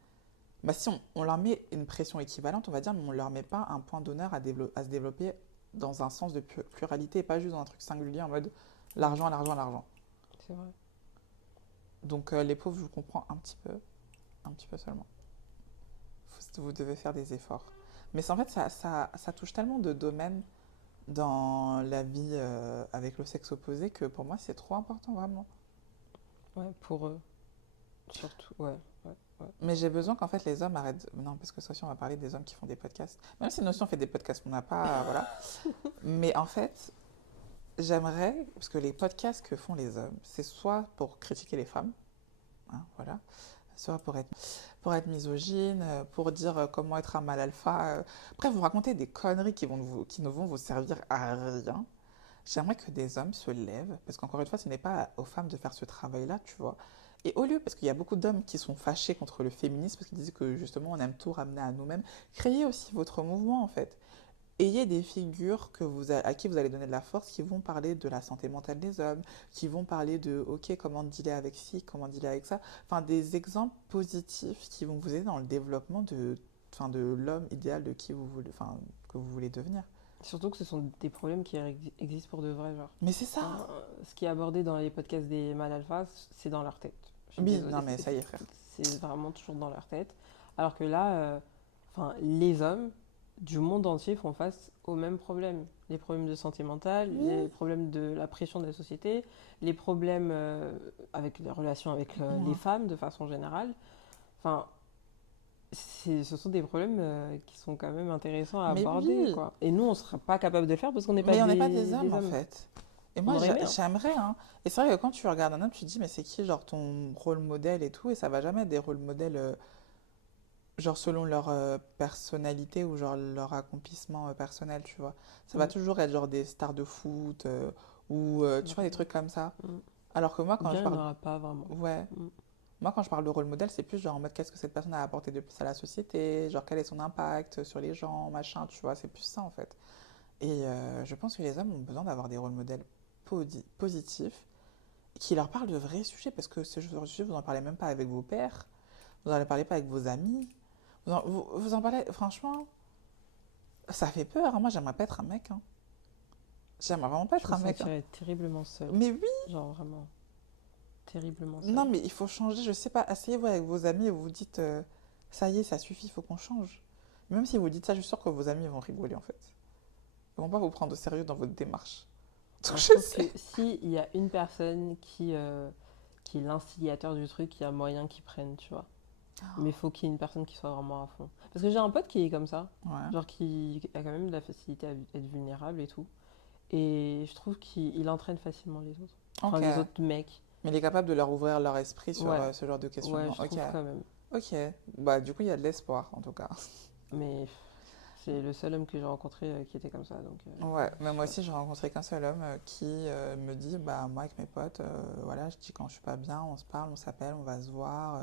Bah si on leur met une pression équivalente, on va dire, mais on leur met pas un point d'honneur à se développer dans un sens de pluralité et pas juste dans un truc singulier en mode Mm. l'argent, l'argent, l'argent. C'est vrai. Donc les pauvres, je vous comprends un petit peu seulement. Vous devez faire des efforts. Mais en fait, ça touche tellement de domaines dans la vie avec le sexe opposé que pour moi, c'est trop important, vraiment. Ouais, pour eux, surtout. Ouais, ouais, ouais. Mais j'ai besoin qu'en fait les hommes arrêtent. Non, parce que ça aussi, on va parler des hommes qui font des podcasts. Même si nous aussi on fait des podcasts, on n'a pas. Voilà. Mais en fait, j'aimerais, parce que les podcasts que font les hommes, c'est soit pour critiquer les femmes, hein, voilà, soit pour être misogyne, pour dire comment être un mal alpha. Bref, vous racontez des conneries qui ne vont vous servir à rien. J'aimerais que des hommes se lèvent, parce qu'encore une fois, ce n'est pas aux femmes de faire ce travail-là, tu vois. Et au lieu, parce qu'il y a beaucoup d'hommes qui sont fâchés contre le féminisme, parce qu'ils disent que justement on aime tout ramener à nous-mêmes, créez aussi votre mouvement en fait. Ayez des figures à qui vous allez donner de la force, qui vont parler de la santé mentale des hommes, qui vont parler de, ok, comment dealer avec ci, comment dealer avec ça. Enfin, des exemples positifs qui vont vous aider dans le développement de l'homme idéal de qui vous voulez, enfin, que vous voulez devenir. Surtout que ce sont des problèmes qui existent pour de vrai, genre. Mais c'est ça! Enfin, ce qui est abordé dans les podcasts des mal alpha, c'est dans leur tête. Je suis Oui, désolée, non mais ça y est, frère. c'est vraiment toujours dans leur tête. Alors que là, enfin, les hommes du monde entier font face aux mêmes problèmes. Les problèmes de santé mentale, les Oui, problèmes de la pression de la société, les problèmes avec les relations avec les ouais. femmes de façon générale. Enfin, ce sont des problèmes qui sont quand même intéressants à Mais aborder, oui! quoi. Et nous, on ne sera pas capable de le faire parce qu'on n'est pas Mais on n'est pas des des hommes en hommes. fait. Et On moi, aurait aimé, hein. j'aimerais, hein. Et c'est vrai que quand tu regardes un homme, tu te dis, mais c'est qui, genre, ton rôle modèle et tout, et ça va jamais être des rôles modèles, genre, selon leur personnalité ou, genre, leur accomplissement personnel, tu vois. Ça va Mm. toujours être, genre, des stars de foot, ou, tu vois, des trucs comme ça. Mm. Alors que moi, Ou quand je bien il n'y en parle. aura pas vraiment. Ouais. Mm. Moi, quand je parle de rôle modèle, c'est plus, genre, en mode, qu'est-ce que cette personne a apporté de plus à la société, genre, quel est son impact sur les gens, machin, tu vois, c'est plus ça, en fait. Et je pense que les hommes ont besoin d'avoir des rôles modèles positifs qui leur parlent de vrais sujets parce que ce genre de sujet, vous n'en parlez même pas avec vos pères, vous n'en parlez pas avec vos amis, vous en parlez, franchement, ça fait peur, hein. Moi, j'aimerais pas être un mec, hein. J'aimerais vraiment pas Je être me un mec, hein. sentirais terriblement seule. Mais oui, Genre vraiment terriblement non, seule. mais il faut changer, je sais pas, asseyez-vous avec vos amis et vous vous dites, ça y est, ça suffit, il faut qu'on change. Même si vous dites ça, je suis sûre que vos amis vont rigoler en fait. Ils vont pas vous prendre au sérieux dans votre démarche. Donc Moi, je je trouve que sais. s'il y a une personne qui est l'instigateur du truc, il y a moyen qu'il prenne, tu vois. Mais il faut qu'il y ait une personne qui soit vraiment à fond. Parce que j'ai un pote qui est comme ça, Ouais. genre qui a quand même de la facilité à être vulnérable et tout. Et je trouve qu'il entraîne facilement les autres. Enfin, Ok. les autres mecs. Mais il est capable de leur ouvrir leur esprit sur Ouais, ce genre de ouais, questionnement. je Ok. trouve quand même. Ok. Bah, du coup, il y a de l'espoir, en tout cas. Mais c'est le seul homme que j'ai rencontré qui était comme ça. Donc, Ouais, mais je sais moi pas aussi, trop. j'ai rencontré qu'un seul homme qui me dit, bah, moi, avec mes potes, voilà, je dis quand je suis pas bien, on se parle, on s'appelle, on va se voir,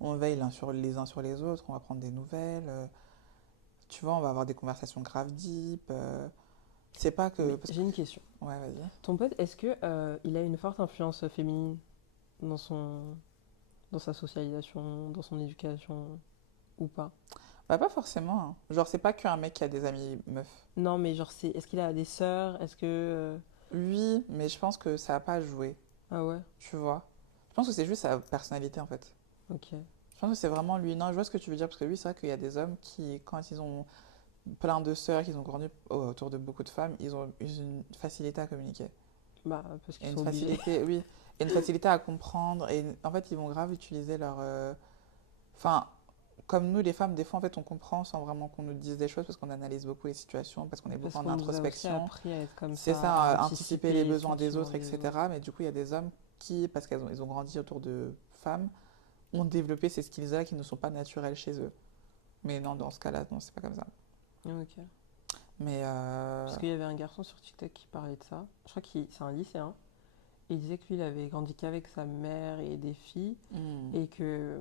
on veille les uns sur les autres, on va prendre des nouvelles. Tu vois, on va avoir des conversations grave deep. C'est pas que. Mais j'ai une question. Ouais, vas-y. Ton pote, est-ce que il a une forte influence féminine dans dans sa socialisation, dans son éducation ou pas? Bah, pas forcément, hein. Genre, c'est pas qu'un mec qui a des amis meufs. Non, mais genre, est-ce qu'il a des sœurs? Est-ce que. Oui, mais je pense que ça a pas joué, Ah ouais, tu vois. Je pense que c'est juste sa personnalité, en fait. ok. Je pense que c'est vraiment lui. Non, je vois ce que tu veux dire, parce que lui, c'est vrai qu'il y a des hommes qui, quand ils ont plein de sœurs, qu'ils ont grandi autour de beaucoup de femmes, ils ont une facilité à communiquer. Bah, parce qu'ils Et une sont obligés. facilité, oui, et une facilité à comprendre. Et en fait, ils vont grave utiliser leur. Enfin, comme nous, les femmes, des fois, en fait, on comprend sans vraiment qu'on nous dise des choses parce qu'on analyse beaucoup les situations, parce qu'on est beaucoup Parce en qu'on nous a aussi introspection. appris à être comme C'est ça, ça, à anticiper anticiper les les besoins des sentiments autres, des autres. etc. Mais du coup, il y a des hommes qui, parce ils ont grandi autour de femmes, ont développé ces skills-là qui ne sont pas naturels chez eux. Mais non, dans ce cas-là, non, c'est pas comme ça. Ok. Mais Parce qu'il y avait un garçon sur TikTok qui parlait de ça. Je crois que c'est un lycéen. Et il disait que lui, il avait grandi qu'avec sa mère et des filles. hmm, Et que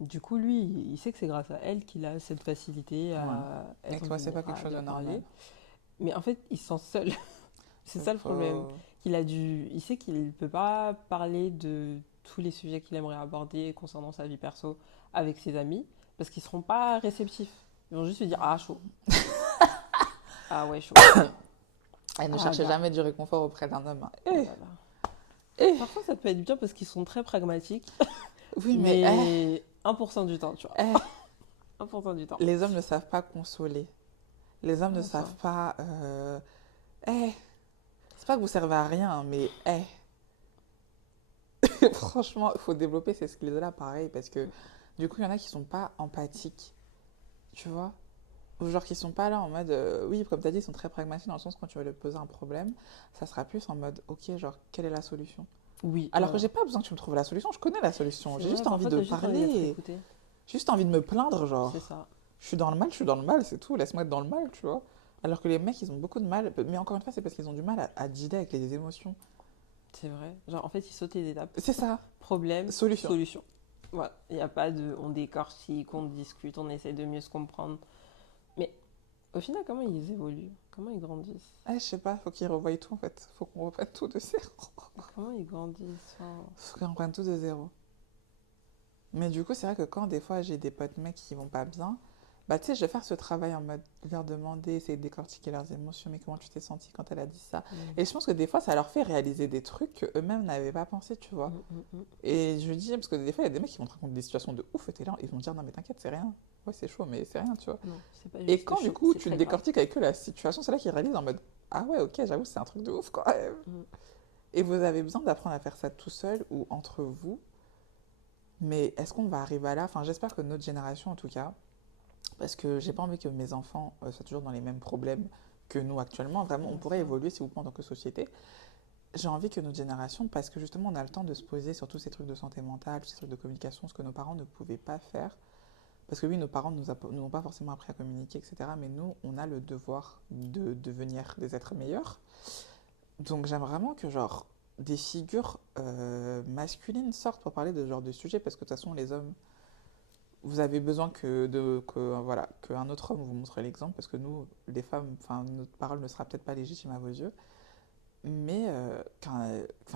du coup, lui, il sait que c'est grâce à elle qu'il a cette facilité ouais. à Et être que toi, c'est pas quelque chose vulnérable, de à normal. parler. Mais en fait, il se sent seul. C'est ça le problème. Faut... Il sait qu'il ne peut pas parler de tous les sujets qu'il aimerait aborder concernant sa vie perso avec ses amis parce qu'ils seront pas réceptifs. Ils vont juste lui dire ah chaud, ah ouais chaud, Elle ne ah cherchait gars. jamais du réconfort auprès d'un homme, hein. Oh là là. Eh, Parfois ça peut être bien parce qu'ils sont très pragmatiques, oui, mais mais 1% du temps, tu vois. eh, 1% du temps. les hommes ne savent pas consoler. Les hommes ne Comment ça? savent pas. Eh, c'est pas que vous servez à rien, hein, mais franchement, il faut développer ces skills-là, pareil, parce que du coup, il y en a qui sont pas empathiques, tu vois. Ou genre qui sont pas là en mode, oui, comme tu as dit, ils sont très pragmatiques dans le sens quand tu vas leur poser un problème, ça sera plus en mode, ok, genre, quelle est la solution? Oui, Alors que j'ai pas besoin que tu me trouves la solution, je connais la solution, c'est j'ai vrai, juste envie parfois de t'as juste envie d'être parler, écouté. j'ai juste envie de me plaindre, C'est genre, ça, je suis dans le mal, c'est tout, laisse-moi être dans le mal, tu vois. Alors que les mecs, ils ont beaucoup de mal, mais encore une fois, c'est parce qu'ils ont du mal à dealer avec les émotions. c'est vrai. Genre en fait ils sautent les étapes. C'est ça, Problème, solution. solution. Voilà, il n'y a pas de on décortique, on discute, on essaie de mieux se comprendre. Mais au final, comment ils évoluent? Comment ils grandissent? Je sais pas, faut qu'ils revoient tout en fait, faut qu'on reprenne tout de zéro. Comment ils grandissent? Enfin, Faut qu'on reprenne tout de zéro. Mais du coup, c'est vrai que quand des fois j'ai des potes mecs qui vont pas bien, bah tu sais, je vais faire ce travail en mode leur demander, essayer de décortiquer leurs émotions, mais comment tu t'es senti quand elle a dit ça? Et je pense que des fois, ça leur fait réaliser des trucs qu'eux-mêmes n'avaient pas pensé, tu vois. mm. Et je dis, parce que des fois, il y a des mecs qui vont te raconter des situations de ouf, et t'es là, ils vont te dire, non mais t'inquiète, c'est rien. Ouais, c'est chaud, mais c'est rien, tu vois. Non, c'est pas Et juste quand du chaud, coup, c'est tu très grave. décortiques avec eux la situation, c'est là qu'ils réalisent en mode, ah ouais, ok, j'avoue, c'est un truc de ouf quand même. Mm. Et vous avez besoin d'apprendre à faire ça tout seul ou entre vous. Mais est-ce qu'on va arriver à là? Enfin, j'espère que notre génération, en tout cas, parce que j'ai pas envie que mes enfants soient toujours dans les mêmes problèmes que nous actuellement. Vraiment, on Bien pourrait sûr. évoluer, s'il vous plaît, en tant que société. J'ai envie que notre génération, parce que justement, on a le temps de se poser sur tous ces trucs de santé mentale, tous ces trucs de communication, ce que nos parents ne pouvaient pas faire. Parce que oui, nos parents ne nous ont pas forcément appris à communiquer, etc. Mais nous, on a le devoir de devenir des êtres meilleurs. Donc j'aime vraiment que genre des figures masculines sortent pour parler de ce genre de sujet, parce que de toute façon, les hommes, vous avez besoin voilà, qu'un autre homme vous montre l'exemple, parce que nous, les femmes, enfin, notre parole ne sera peut-être pas légitime à vos yeux, mais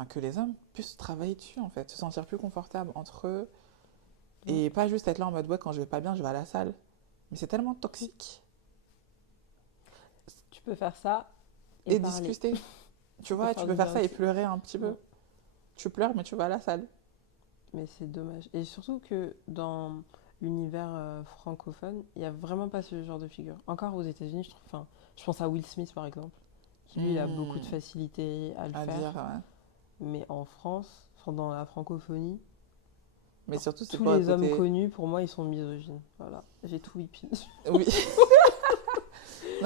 que les hommes puissent travailler dessus, en fait, se sentir plus confortables entre eux, Mm. et pas juste être là en mode, ouais, quand je vais pas bien, je vais à la salle. Mais c'est tellement toxique. Tu peux faire ça et Et parler. discuter. Tu Ça peut vois, tu faire peux du faire bien ça et aussi. pleurer un petit peu. Mm. Tu pleures, mais tu vas à la salle. Mais c'est dommage. Et surtout que dans l'univers francophone, il n'y a vraiment pas ce genre de figure. Encore aux États-Unis, je trouve. Enfin, je pense à Will Smith par exemple, qui lui il a beaucoup de facilité à le À dire, faire. ouais. Mais en France, enfin, dans la francophonie, Mais surtout, c'est tous pas à les hommes côté. connus, pour moi, ils sont misogynes. Voilà, j'ai tout whippé dessus. Oui.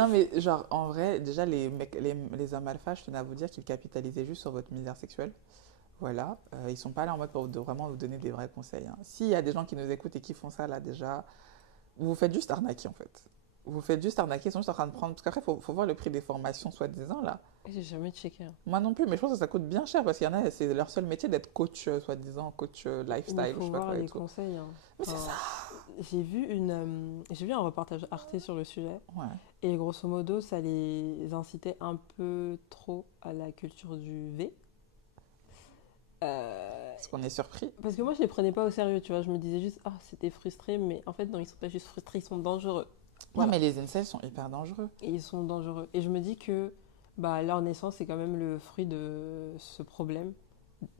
Non, mais genre, en vrai, déjà, les hommes alpha, je tenais à vous dire qu'ils capitalisaient juste sur votre misère sexuelle. Voilà. Ils sont pas là en mode pour vraiment vous donner des vrais conseils, hein. S'il y a des gens qui nous écoutent et qui font ça, là, déjà, vous vous faites juste arnaquer, en fait. Vous vous faites juste arnaquer, ils sont juste en train de prendre. Parce qu'après, faut voir le prix des formations, soi-disant, là. J'ai jamais checké, hein. Moi non plus, mais je pense que ça coûte bien cher parce qu'il y en a, c'est leur seul métier d'être coach, soi-disant, coach Mais il lifestyle, ou je faut sais pas voir quoi et les tout. conseils, hein. Mais c'est Enfin, ça! j'ai vu un reportage Arte sur le sujet. Ouais. Et grosso modo, ça les incitait un peu trop à la culture du V. Parce qu'on est surpris. Parce que moi, je les prenais pas au sérieux, tu vois. Je me disais juste, ah, c'était frustré, mais en fait, non, ils sont pas juste frustrés, ils sont dangereux. Ouais, Voilà. mais les incels sont hyper dangereux. Et ils sont dangereux. Et je me dis que bah, leur naissance est quand même le fruit de ce problème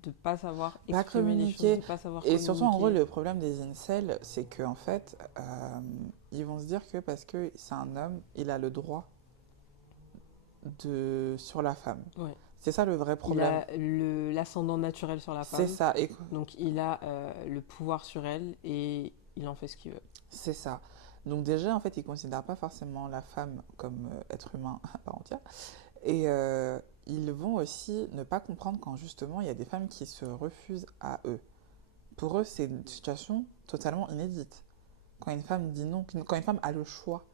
de pas savoir Pas exprimer les choses, communiquer. de pas savoir Et surtout, en gros, communiquer. le problème des incels, c'est qu'en fait, ils vont se dire que parce que c'est un homme, il a le droit sur la femme. Ouais. C'est ça le vrai Il problème. a l'ascendant naturel sur la C'est femme, ça. Et donc il a le pouvoir sur elle et il en fait ce qu'il veut. c'est ça. Donc déjà, en fait, ils ne considèrent pas forcément la femme comme être humain à part entière. Et ils vont aussi ne pas comprendre quand justement il y a des femmes qui se refusent à eux. Pour eux, c'est une situation totalement inédite. Quand une femme dit non, quand une femme a le choix.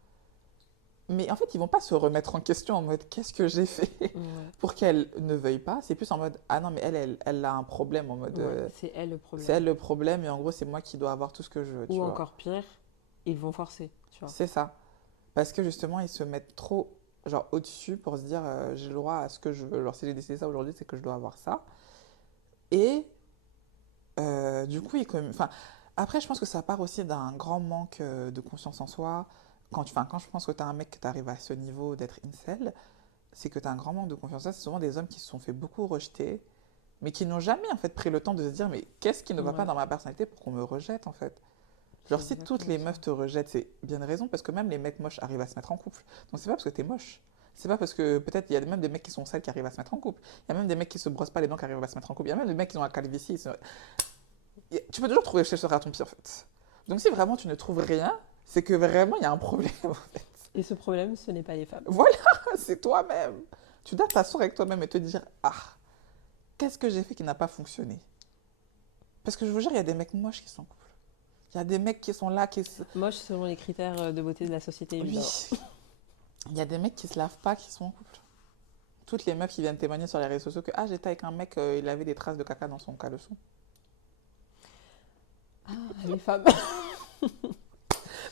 Mais en fait, ils vont pas se remettre en question en mode qu'est-ce que j'ai fait Ouais. pour qu'elle ne veuille pas. C'est plus en mode ah non, mais elle a un problème en mode Ouais, c'est elle le c'est problème. elle le problème et en gros, c'est moi qui dois avoir tout ce que je veux, tu Ou vois. encore pire, ils vont forcer, tu vois. C'est ça. Parce que justement, ils se mettent trop genre au-dessus pour se dire j'ai le droit à ce que je veux. Alors si j'ai décidé ça aujourd'hui, c'est que je dois avoir ça. Et du coup, enfin, après, je pense que ça part aussi d'un grand manque de confiance en soi. Quand je pense que tu as un mec qui t'arrive à ce niveau d'être incel, c'est que tu as un grand manque de confiance en soi. C'est souvent des hommes qui se sont fait beaucoup rejeter, mais qui n'ont jamais en fait pris le temps de se dire mais qu'est-ce qui ne va pas Ouais, dans ma personnalité pour qu'on me rejette en fait. c'est Genre, si toutes exactement les ça. meufs te rejettent, c'est bien une raison, parce que même les mecs moches arrivent à se mettre en couple. Donc, c'est pas parce que t'es moche. C'est pas parce que peut-être il y a même des mecs qui sont sales qui arrivent à se mettre en couple. Il y a même des mecs qui se brossent pas les dents qui arrivent à se mettre en couple. Il y a même des mecs qui ont la calvitie. Tu peux toujours trouver chez à ton pied, en fait. Donc, si vraiment tu ne trouves rien, c'est que vraiment il y a un problème, en fait. Et ce problème, ce n'est pas les femmes. Voilà, c'est toi-même. Tu dois t'asseoir avec toi-même et te dire ah, qu'est-ce que j'ai fait qui n'a pas fonctionné? Parce que je vous jure, il y a des mecs moches qui sont en couple. Il y a des mecs qui sont là, Moche selon les critères de beauté de la société, oui, évidemment. il y a des mecs qui se lavent pas, qui sont en couple. Toutes les meufs qui viennent témoigner sur les réseaux sociaux que ah j'étais avec un mec, il avait des traces de caca dans son caleçon. Ah, les femmes.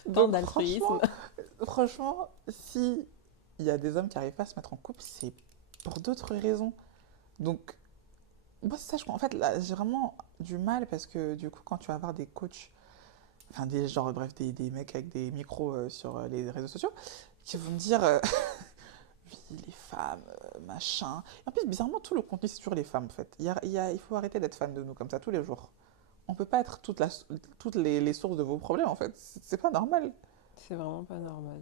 Tant Donc d'altruisme. franchement, si il y a des hommes qui n'arrivent pas à se mettre en couple, c'est pour d'autres raisons. Donc moi c'est ça, en fait là j'ai vraiment du mal parce que du coup quand tu vas avoir des coachs, enfin des genre bref des mecs avec des micros sur les réseaux sociaux qui vont me dire oui, les femmes, machin. Et en plus, bizarrement, tout le contenu, c'est toujours les femmes, en fait. Il faut arrêter d'être fan de nous comme ça tous les jours. On peut pas être toutes les sources de vos problèmes, en fait. C'est pas normal. C'est vraiment pas normal.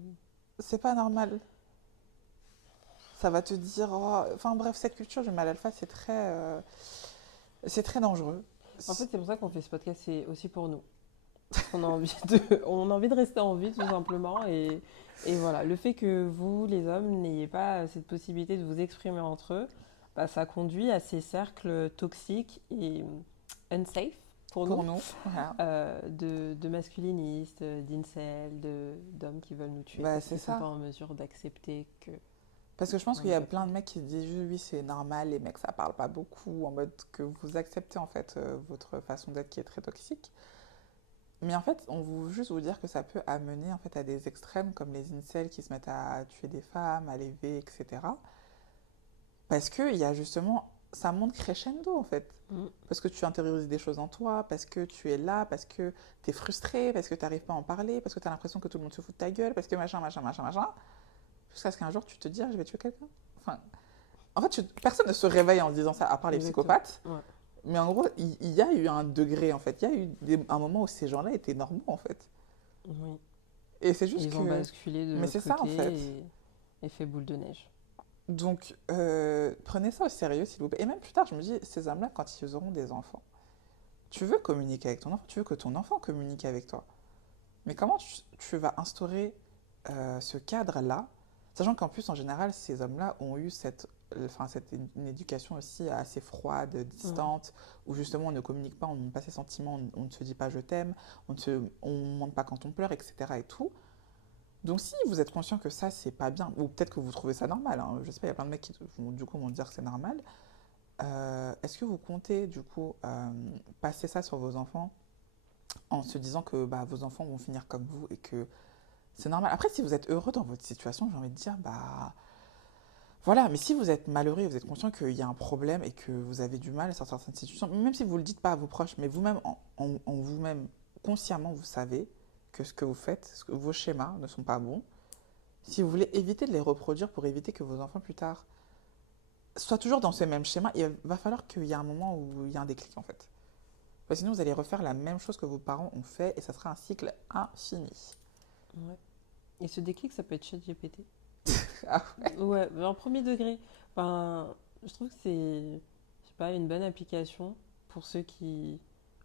C'est pas normal. Ça va te dire... oh, enfin bref, cette culture du mal alpha, c'est très dangereux. En fait, c'est pour ça qu'on fait ce podcast, c'est aussi pour nous. On a envie on a envie de rester en vie, tout simplement. Et voilà, le fait que vous, les hommes, n'ayez pas cette possibilité de vous exprimer entre eux, bah, ça conduit à ces cercles toxiques et unsafe pour Pour nous, nous, voilà. de masculinistes, d'incels, d'hommes qui veulent nous tuer Bah, parce c'est qu'ils ne sont ça. pas en mesure d'accepter que Parce que je pense on qu'il y est a des plein femmes. de mecs qui se disent juste, oui, c'est normal, les mecs, ça parle pas beaucoup, en mode que vous acceptez, en fait, votre façon d'être qui est très toxique. Mais en fait, on veut juste vous dire que ça peut amener en fait à des extrêmes comme les incels qui se mettent à tuer des femmes, à les V, etc. Parce que il y a justement, ça monte crescendo en fait. Mm. Parce que tu intériorises des choses en toi, parce que tu es là, parce que tu es frustré, parce que tu n'arrives pas à en parler, parce que tu as l'impression que tout le monde se fout de ta gueule, parce que machin, machin, machin, machin. Jusqu'à ce qu'un jour tu te dis, ah, je vais tuer quelqu'un. Enfin, en fait, personne ne se réveille en se disant ça, à part les Exactement. psychopathes. Ouais. Mais en gros, il y a eu un degré en fait. Il y a eu un moment où ces gens-là étaient normaux en fait. Oui. Et c'est juste Ils ont que. basculé de Mais l'autre c'est ça en côté fait. et fait boule de neige. Donc, prenez ça au sérieux, s'il vous plaît. Et même plus tard, je me dis, ces hommes-là, quand ils auront des enfants, tu veux communiquer avec ton enfant, tu veux que ton enfant communique avec toi. Mais comment tu vas instaurer ce cadre-là Sachant qu'en plus, en général, ces hommes-là ont eu une éducation aussi assez froide, Ouais. distante, où justement on ne communique pas, on ne montre pas ses sentiments, on ne se dit pas je t'aime, on ne montre pas quand on pleure, etc. et tout. Donc si vous êtes conscient que ça, c'est pas bien, ou peut-être que vous trouvez ça normal, hein, je sais pas, il y a plein de mecs qui du coup vont dire que c'est normal, est-ce que vous comptez du coup passer ça sur vos enfants en se disant que bah, vos enfants vont finir comme vous et que c'est normal. Après, si vous êtes heureux dans votre situation, j'ai envie de dire, bah voilà, mais si vous êtes malheureux et vous êtes conscient qu'il y a un problème et que vous avez du mal à sortir de cette situation, même si vous ne le dites pas à vos proches, mais vous-même, en vous-même, consciemment, vous savez que ce que vous faites, que vos schémas ne sont pas bons, si vous voulez éviter de les reproduire pour éviter que vos enfants plus tard soient toujours dans ce même schéma, il va falloir qu'il y ait un moment où il y a un déclic en fait. Parce que sinon, vous allez refaire la même chose que vos parents ont fait et ça sera un cycle infini. Ouais. Et ce déclic, ça peut être ChatGPT. Ah Ouais, mais en premier degré. Enfin, je trouve que c'est, je sais pas, une bonne application pour ceux qui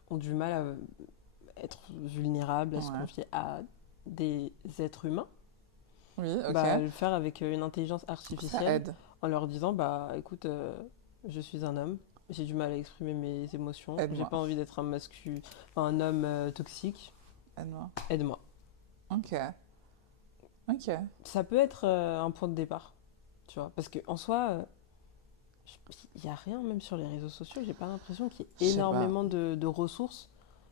ont du mal à être vulnérables, à se ouais. confier à des êtres humains. Oui, ok. Bah, le faire avec une intelligence Ça artificielle aide. en leur disant, bah, écoute, je suis un homme, j'ai du mal à exprimer mes émotions, j'ai Aide-moi. pas envie d'être enfin, un homme toxique, Aide-moi. aide-moi. Ok. Ok. Ça peut être un point de départ, tu vois, parce qu'en soi, il n'y a rien, même sur les réseaux sociaux, j'ai pas l'impression qu'il Je y ait sais pas. énormément de ressources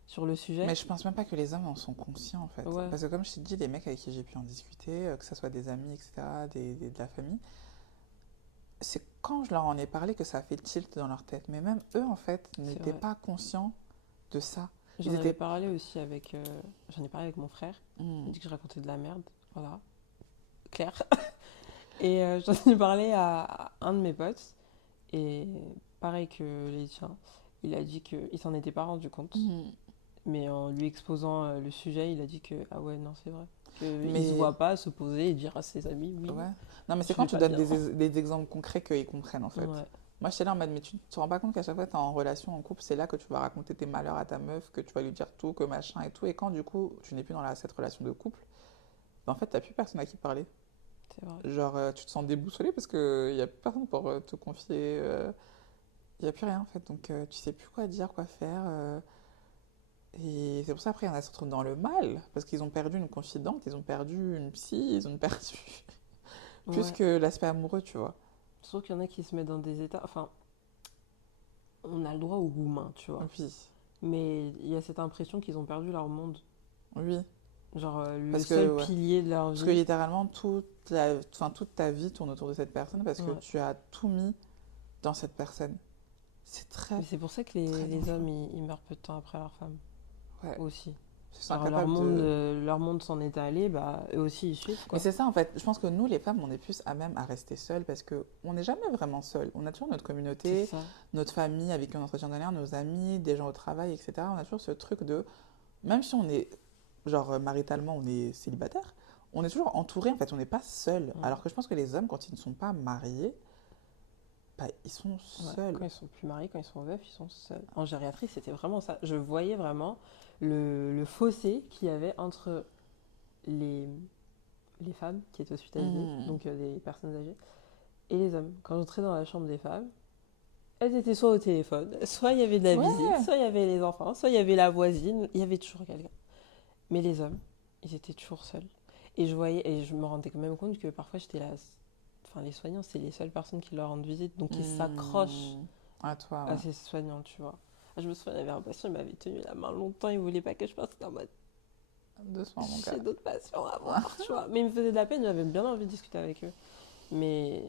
sur le sujet. Mais je pense même pas que les hommes en sont conscients en fait. Ouais, Parce que comme je t'ai dit, les mecs avec qui j'ai pu en discuter, que ce soit des amis, etc., de la famille, c'est quand je leur en ai parlé que ça a fait tilt dans leur tête. Mais même eux en fait c'est n'étaient vrai. pas conscients de ça. J'en Ils avais étaient... parlé aussi avec, j'en ai parlé avec mon frère, il Hmm. m'a dit que je racontais de la merde, voilà, clair. Et j'en ai parlé à un de mes potes, et pareil que les tiens, il a dit qu'il s'en était pas rendu compte, Hmm. mais en lui exposant le sujet, il a dit que, ah ouais, non, c'est vrai. Qu'il se Mais voit pas se poser et dire à ses amis, oui, ouais. Non mais c'est je quand vais tu pas donnes bien. des exemples concrets qu'ils comprennent en fait. Ouais, Moi, j'étais là en mode, mais tu te rends pas compte qu'à chaque fois que tu es en relation, en couple, c'est là que tu vas raconter tes malheurs à ta meuf, que tu vas lui dire tout, que machin et tout. Et quand du coup, tu n'es plus dans cette relation de couple, ben, en fait, t'as plus personne à qui parler. c'est vrai. Genre, tu te sens déboussolé parce qu'il n'y a plus personne pour te confier. Il n'y a plus rien en fait. Donc, tu sais plus quoi dire, quoi faire. Et c'est pour ça, après, il y en a qui se retrouvent dans le mal parce qu'ils ont perdu une confidente, ils ont perdu une psy, ils ont perdu plus Ouais. que l'aspect amoureux, tu vois. Je trouve qu'il y en a qui se mettent dans des états. Enfin, on a le droit au gourmand, tu vois. Oui, Mais il y a cette impression qu'ils ont perdu leur monde. oui. Genre, le Parce seul que, ouais. pilier de leur Parce que vie. littéralement, toute ta vie tourne autour de cette personne parce que Ouais. tu as tout mis dans cette personne. C'est très, Mais c'est pour ça que très les dangereux. hommes, ils meurent peu de temps après leur femme. Ouais. Aussi. Ils sont Alors, incapables de. leur monde s'en est allé, bah, eux aussi, ils suivent, Mais quoi. c'est ça en fait. Je pense que nous, les femmes, on est plus à même à rester seules parce que on n'est jamais vraiment seul. On a toujours notre C'est communauté, ça. notre famille avec qui on entretient des liens, nos amis, des gens au travail, etc. On a toujours ce truc de. Même si on est. Genre, maritalement, on est célibataire, on est toujours entouré en fait. On n'est pas seul. Mm. Alors que je pense que les hommes, quand ils ne sont pas mariés, bah, ils sont Ouais. seuls. Quand ils sont plus mariés, quand ils sont veufs, ils sont seuls. En gériatrie, c'était vraiment ça. Je voyais vraiment le fossé qu'il y avait entre les, les femmes qui étaient hospitalisées, Hmm. donc des personnes âgées, et les hommes. Quand j'entrais dans la chambre des femmes, elles étaient soit au téléphone, soit il y avait de la visite, Ouais. soit il y avait les enfants, soit il y avait la voisine, il y avait toujours quelqu'un. Mais les hommes, ils étaient toujours seuls. Et je voyais, et je me rendais quand même compte que parfois j'étais là. Enfin, les soignants, c'est les seules personnes qui leur rendent visite, donc ils s'accrochent Hmm. À toi, à ouais. ces soignants, tu vois. Ah, je me souviens, il y avait un patient, il m'avait tenu la main longtemps, il voulait pas que je passe en mode Doucement, mon j'ai gars. d'autres patients à voir, tu vois. Mais il me faisait de la peine, j'avais bien envie de discuter avec eux. Mais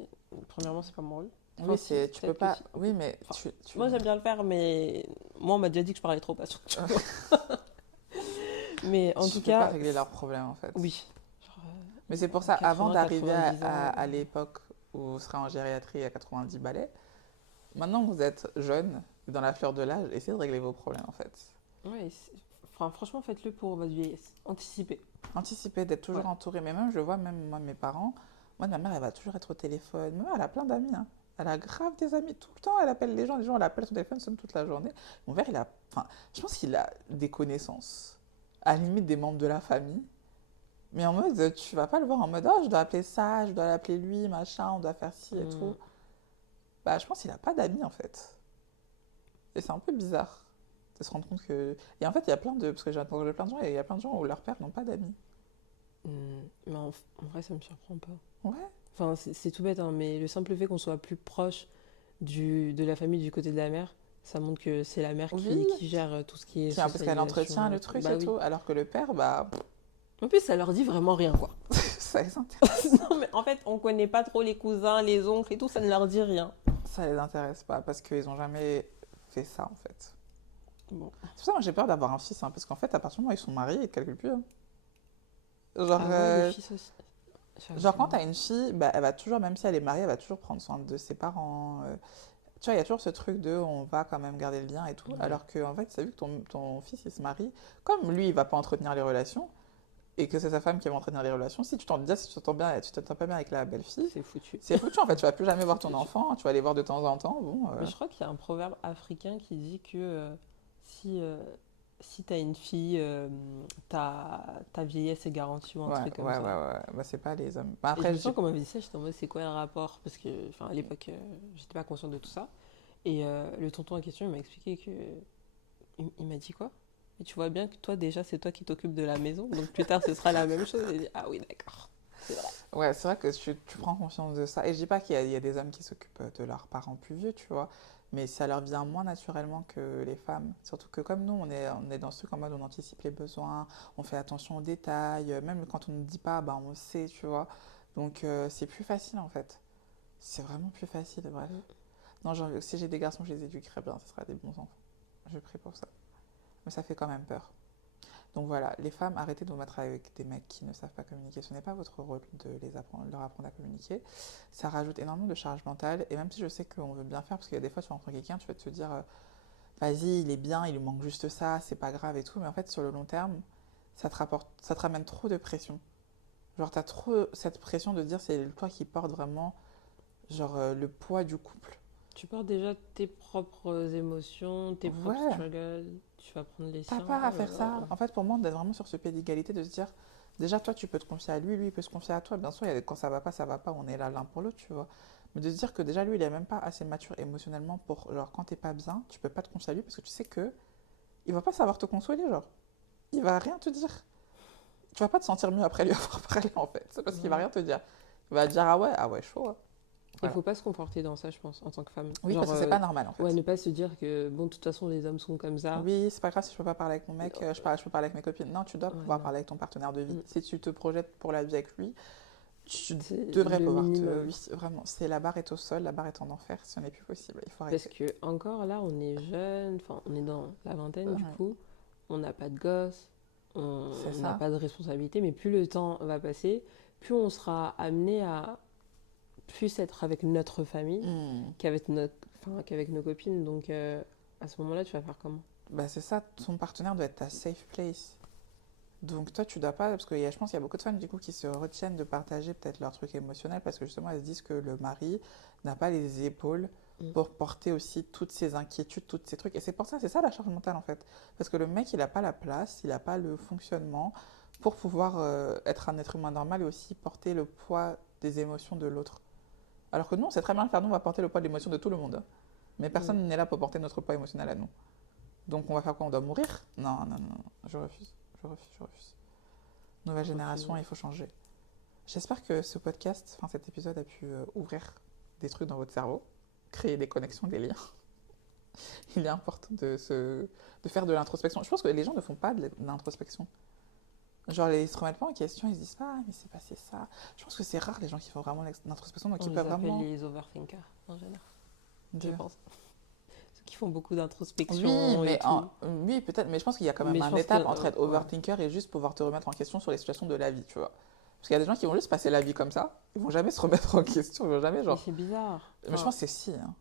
premièrement, c'est pas mon rôle. Enfin, Oui, si, c'est, tu peux peut-être que pas. si, un Oui, peu. mais Enfin, tu... moi j'aime bien le faire, mais moi on m'a déjà dit que je parlais trop aux patients, tu vois. Mais en tu tout peux pas cas, régler leurs problèmes en fait. oui. Genre, Mais c'est pour ça, avant d'arriver 80-90 ans. à l'époque où vous serez en gériatrie à 90 balais, maintenant que vous êtes jeune, dans la fleur de l'âge, essayez de régler vos problèmes en fait. Ouais, enfin, franchement, faites-le pour votre vieillesse. Anticipez. Anticipez d'être Ouais. toujours entouré. Mais même, je vois, même moi, mes parents, moi, ma mère, elle va toujours être au téléphone. Même, elle a plein d'amis, hein. Elle a grave des amis tout le temps. Elle appelle les gens, elle appelle son téléphone, sonne toute la journée. Mon père, enfin, je pense qu'il a des connaissances, à la limite des membres de la famille, Mais en mode, tu vas pas le voir en mode, oh, je dois appeler ça, je dois l'appeler lui, machin, on doit faire ci et Hmm. tout. Bah, je pense qu'il a pas d'amis en fait. Et c'est un peu bizarre de se rendre compte que. Et en fait, il y a plein de. Parce que j'ai entendu plein de gens, et il y a plein de gens où leurs pères n'ont pas d'amis. Mais en vrai, ça me surprend pas. Ouais. Enfin, c'est tout bête, hein, mais le simple fait qu'on soit plus proche de la famille du côté de la mère, ça montre que c'est la mère Oui. qui gère tout ce qui est Parce qu'elle entretient socialisation. le truc Bah et oui. tout. Alors que le père, bah, En plus, ça leur dit vraiment rien, quoi. ça les intéresse. Non, mais en fait, on connaît pas trop les cousins, les oncles et tout, ça ne leur dit rien. Ça les intéresse pas parce qu'ils ont jamais fait ça en fait. Bon. C'est pour ça que moi j'ai peur d'avoir un fils, hein, parce qu'en fait, à partir du moment où ils sont mariés, ils te calculent plus. Hein. Genre, Ah ouais, les fils aussi. genre quand J'avoue. t'as une fille, bah, elle va toujours, même si elle est mariée, elle va toujours prendre soin de ses parents. Tu vois, il y a toujours ce truc de on va quand même garder le lien et tout. Ouais. Alors que, en fait, tu as vu que ton fils il se marie, comme lui il va pas entretenir les relations, et que c'est sa femme qui va entretenir les relations, si tu t'entends bien, si tu t'entends bien, tu t'entends pas bien avec la belle-fille, C'est foutu. c'est foutu en fait, tu vas plus jamais voir C'est ton foutu. enfant, tu vas aller voir de temps en temps. Bon, Mais je crois qu'il y a un proverbe africain qui dit que si, si t'as une fille, ta vieillesse est garantie ou un ouais, truc comme ouais, ouais, ça. ouais. Bah, c'est pas les hommes. Bah, Et je après, me je dis. souviens qu'on m'avait dit ça, j'étais en mode c'est quoi le rapport? Parce que, enfin, à l'époque, j'étais pas consciente de tout ça. Et le tonton en question, il m'a expliqué que. Il m'a dit quoi? Et tu vois bien que toi, déjà, c'est toi qui t'occupes de la maison. Donc plus tard, ce sera la même chose. Et j'ai dit, ah oui, d'accord. C'est vrai. Ouais, c'est vrai que tu prends conscience de ça. Et je dis pas qu'il y a des hommes qui s'occupent de leurs parents plus vieux, tu vois. Mais ça leur vient moins naturellement que les femmes. Surtout que comme nous, on est dans ce truc en mode on anticipe les besoins, on fait attention aux détails. Même quand on ne dit pas, bah, on le sait, tu vois. Donc c'est plus facile en fait. C'est vraiment plus facile, bref. Non, genre, si j'ai des garçons, je les éduquerai bien, ce sera des bons enfants. Je prie pour ça. Mais ça fait quand même peur. Donc voilà, les femmes, arrêtez de vous mettre avec des mecs qui ne savent pas communiquer. Ce n'est pas votre rôle de leur apprendre à communiquer. Ça rajoute énormément de charge mentale. Et même si je sais qu'on veut bien faire, parce qu'il y a des fois, tu rencontres quelqu'un, tu vas te dire, vas-y, il est bien, il lui manque juste ça, c'est pas grave et tout. Mais en fait, sur le long terme, ça te ramène trop de pression. Genre, t'as trop cette pression de dire c'est toi qui porte vraiment, genre, le poids du couple. Tu portes déjà tes propres émotions, tes propres Ouais, struggles. Tu vas prendre les t'as siens. pas à Oh là faire là. ça. En fait, pour moi, d'être vraiment sur ce pied d'égalité, de se dire, déjà, toi, tu peux te confier à lui, lui, il peut se confier à toi. Bien sûr, quand ça va pas, on est là l'un pour l'autre, tu vois. Mais de se dire que déjà, lui, il est même pas assez mature émotionnellement pour, genre, quand t'es pas bien, tu peux pas te confier à lui parce que tu sais que il va pas savoir te consoler, genre. Il va rien te dire. Tu vas pas te sentir mieux après lui avoir parlé, en fait. C'est parce qu'il va Ouais. rien te dire. Il va dire, ah ouais, chaud. Hein. Il Voilà. faut pas se comporter dans ça, je pense, en tant que femme. Oui, Genre, parce que c'est pas normal, en ouais, fait. ne pas se dire que, bon, de toute façon, les hommes sont comme ça. Oui, c'est pas grave si je peux pas parler avec mon mec, je peux parler avec mes copines. Non, tu dois Ouais, pouvoir non. parler avec ton partenaire de vie. Mm. Si tu te projettes pour la vie avec lui, tu C'est devrais le pouvoir te. minimum. Oui, vraiment. C'est la barre est au sol, la barre est en enfer. Ce n'est plus possible. Il faut Parce arrêter. que, encore là, on est jeune, enfin, on est dans la vingtaine, du Ouais, coup. On n'a pas de gosse, c'est on n'a ça. pas de responsabilité, mais plus le temps va passer, plus on sera amené à plus être avec notre famille Hmm. qu'avec nos copines. Donc, à ce moment-là, tu vas faire comment? Bah, c'est ça. Ton partenaire doit être ta safe place. Donc toi, tu dois pas, parce que je pense qu'il y a beaucoup de femmes du coup qui se retiennent de partager peut-être leur truc émotionnel parce que justement elles se disent que le mari n'a pas les épaules Mm. pour porter aussi toutes ces inquiétudes, tous ces trucs. Et c'est pour ça, c'est ça la charge mentale en fait. Parce que le mec, il n'a pas la place, il n'a pas le fonctionnement pour pouvoir être un être humain normal et aussi porter le poids des émotions de l'autre. Alors que nous, on sait très bien le faire, nous, on va porter le poids de l'émotion de tout le monde. Hein. Mais Mm. personne n'est là pour porter notre poids émotionnel à nous. Donc on va faire quoi? On doit mourir? Non, non, non, non, je refuse, je refuse, je refuse. Nouvelle génération, Refusé. il faut changer. J'espère que ce podcast, enfin cet épisode a pu ouvrir des trucs dans votre cerveau, créer des connexions, des liens. Il est important de faire de l'introspection. Je pense que les gens ne font pas de l'introspection. Genre, ils se remettent pas en question, ils se disent pas, ah, mais c'est passé ça. Je pense que c'est rare les gens qui font vraiment l'introspection, donc On ils les peuvent appelle vraiment les overthinkers, en général, je dire. pense. Ceux qui font beaucoup Oui, d'introspection et tout. oui, peut-être, mais je pense qu'il y a quand même Mais je une pense que, étape entre être ouais, overthinker et juste pouvoir te remettre en question sur les situations de la vie, tu vois. Parce qu'il y a des gens qui vont juste passer la vie comme ça, ils vont jamais se remettre en question, ils vont jamais mais genre. c'est bizarre. Mais je Enfin, pense que c'est si, hein.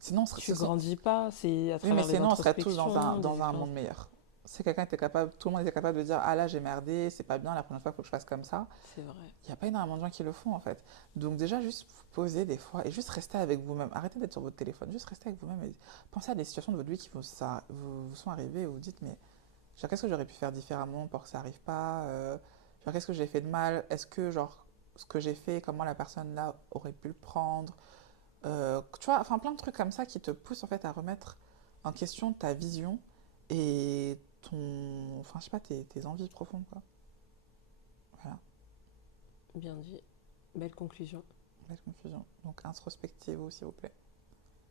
Sinon, tu grandis pas, c'est à oui, mais travers les sinon, on serait tous introspections, des dans un expériences. monde meilleur. Si quelqu'un était capable, tout le monde était capable de dire, ah là, j'ai merdé, c'est pas bien, la prochaine fois, il faut que je fasse comme ça. C'est vrai. Il n'y a pas énormément de gens qui le font, en fait. Donc, déjà, juste vous poser des fois et juste rester avec vous-même. Arrêtez d'être sur votre téléphone, juste rester avec vous-même et pensez à des situations de votre vie qui vous sont arrivées et vous vous dites, mais genre, qu'est-ce que j'aurais pu faire différemment pour que ça arrive pas? Genre, qu'est-ce que j'ai fait de mal? Est-ce que, genre, ce que j'ai fait, comment la personne là aurait pu le prendre? Tu vois, enfin, plein de trucs comme ça qui te poussent en fait à remettre en question ta vision et ton. Enfin, je sais pas, tes envies profondes, quoi. Voilà, Bien dit. Belle conclusion. belle confusion. Donc, introspectivez-vous, s'il vous plaît.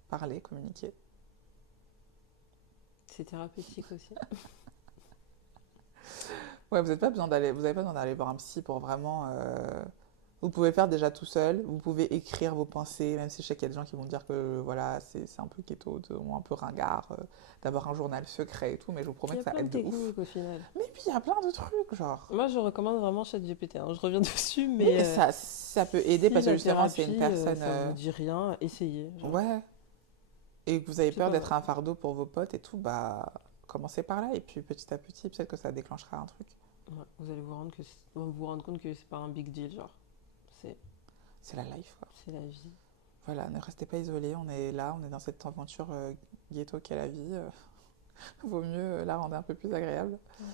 Parlez, communiquez. C'est thérapeutique aussi. Ouais, vous avez pas besoin d'aller voir un psy pour vraiment. Vous pouvez faire déjà tout seul. Vous pouvez écrire vos pensées, même si je sais qu'il y a des gens qui vont dire que voilà, c'est un peu keto, ou un peu ringard, d'avoir un journal secret et tout, mais je vous Il promets y que a ça plein de aide de ouf. techniques au final. Mais puis il y a plein de trucs, genre. Moi, je recommande vraiment ChatGPT, hein. Je reviens dessus, Oui, mais mais ça peut aider si parce que la justement, c'est une thérapie, personne. ça vous dit rien, essayez. Genre, Ouais. Et que vous avez c'est peur pas d'être mal. un fardeau pour vos potes et tout, bah commencez par là. Et puis petit à petit, peut-être que ça déclenchera un truc. Ouais, vous allez vous rendre compte que c'est pas un big deal, genre. C'est, C'est la life, quoi. c'est la vie. Voilà, ne restez pas isolés. On est là, on est dans cette aventure ghetto qu'est la vie. Vaut mieux la rendre un peu plus agréable. Ouais.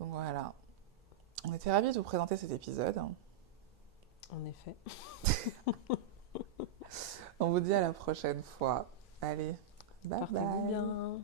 Donc voilà. On était ravis de vous présenter cet épisode. En effet. On vous dit à la prochaine fois. Allez, bye Portez-vous bye. bien.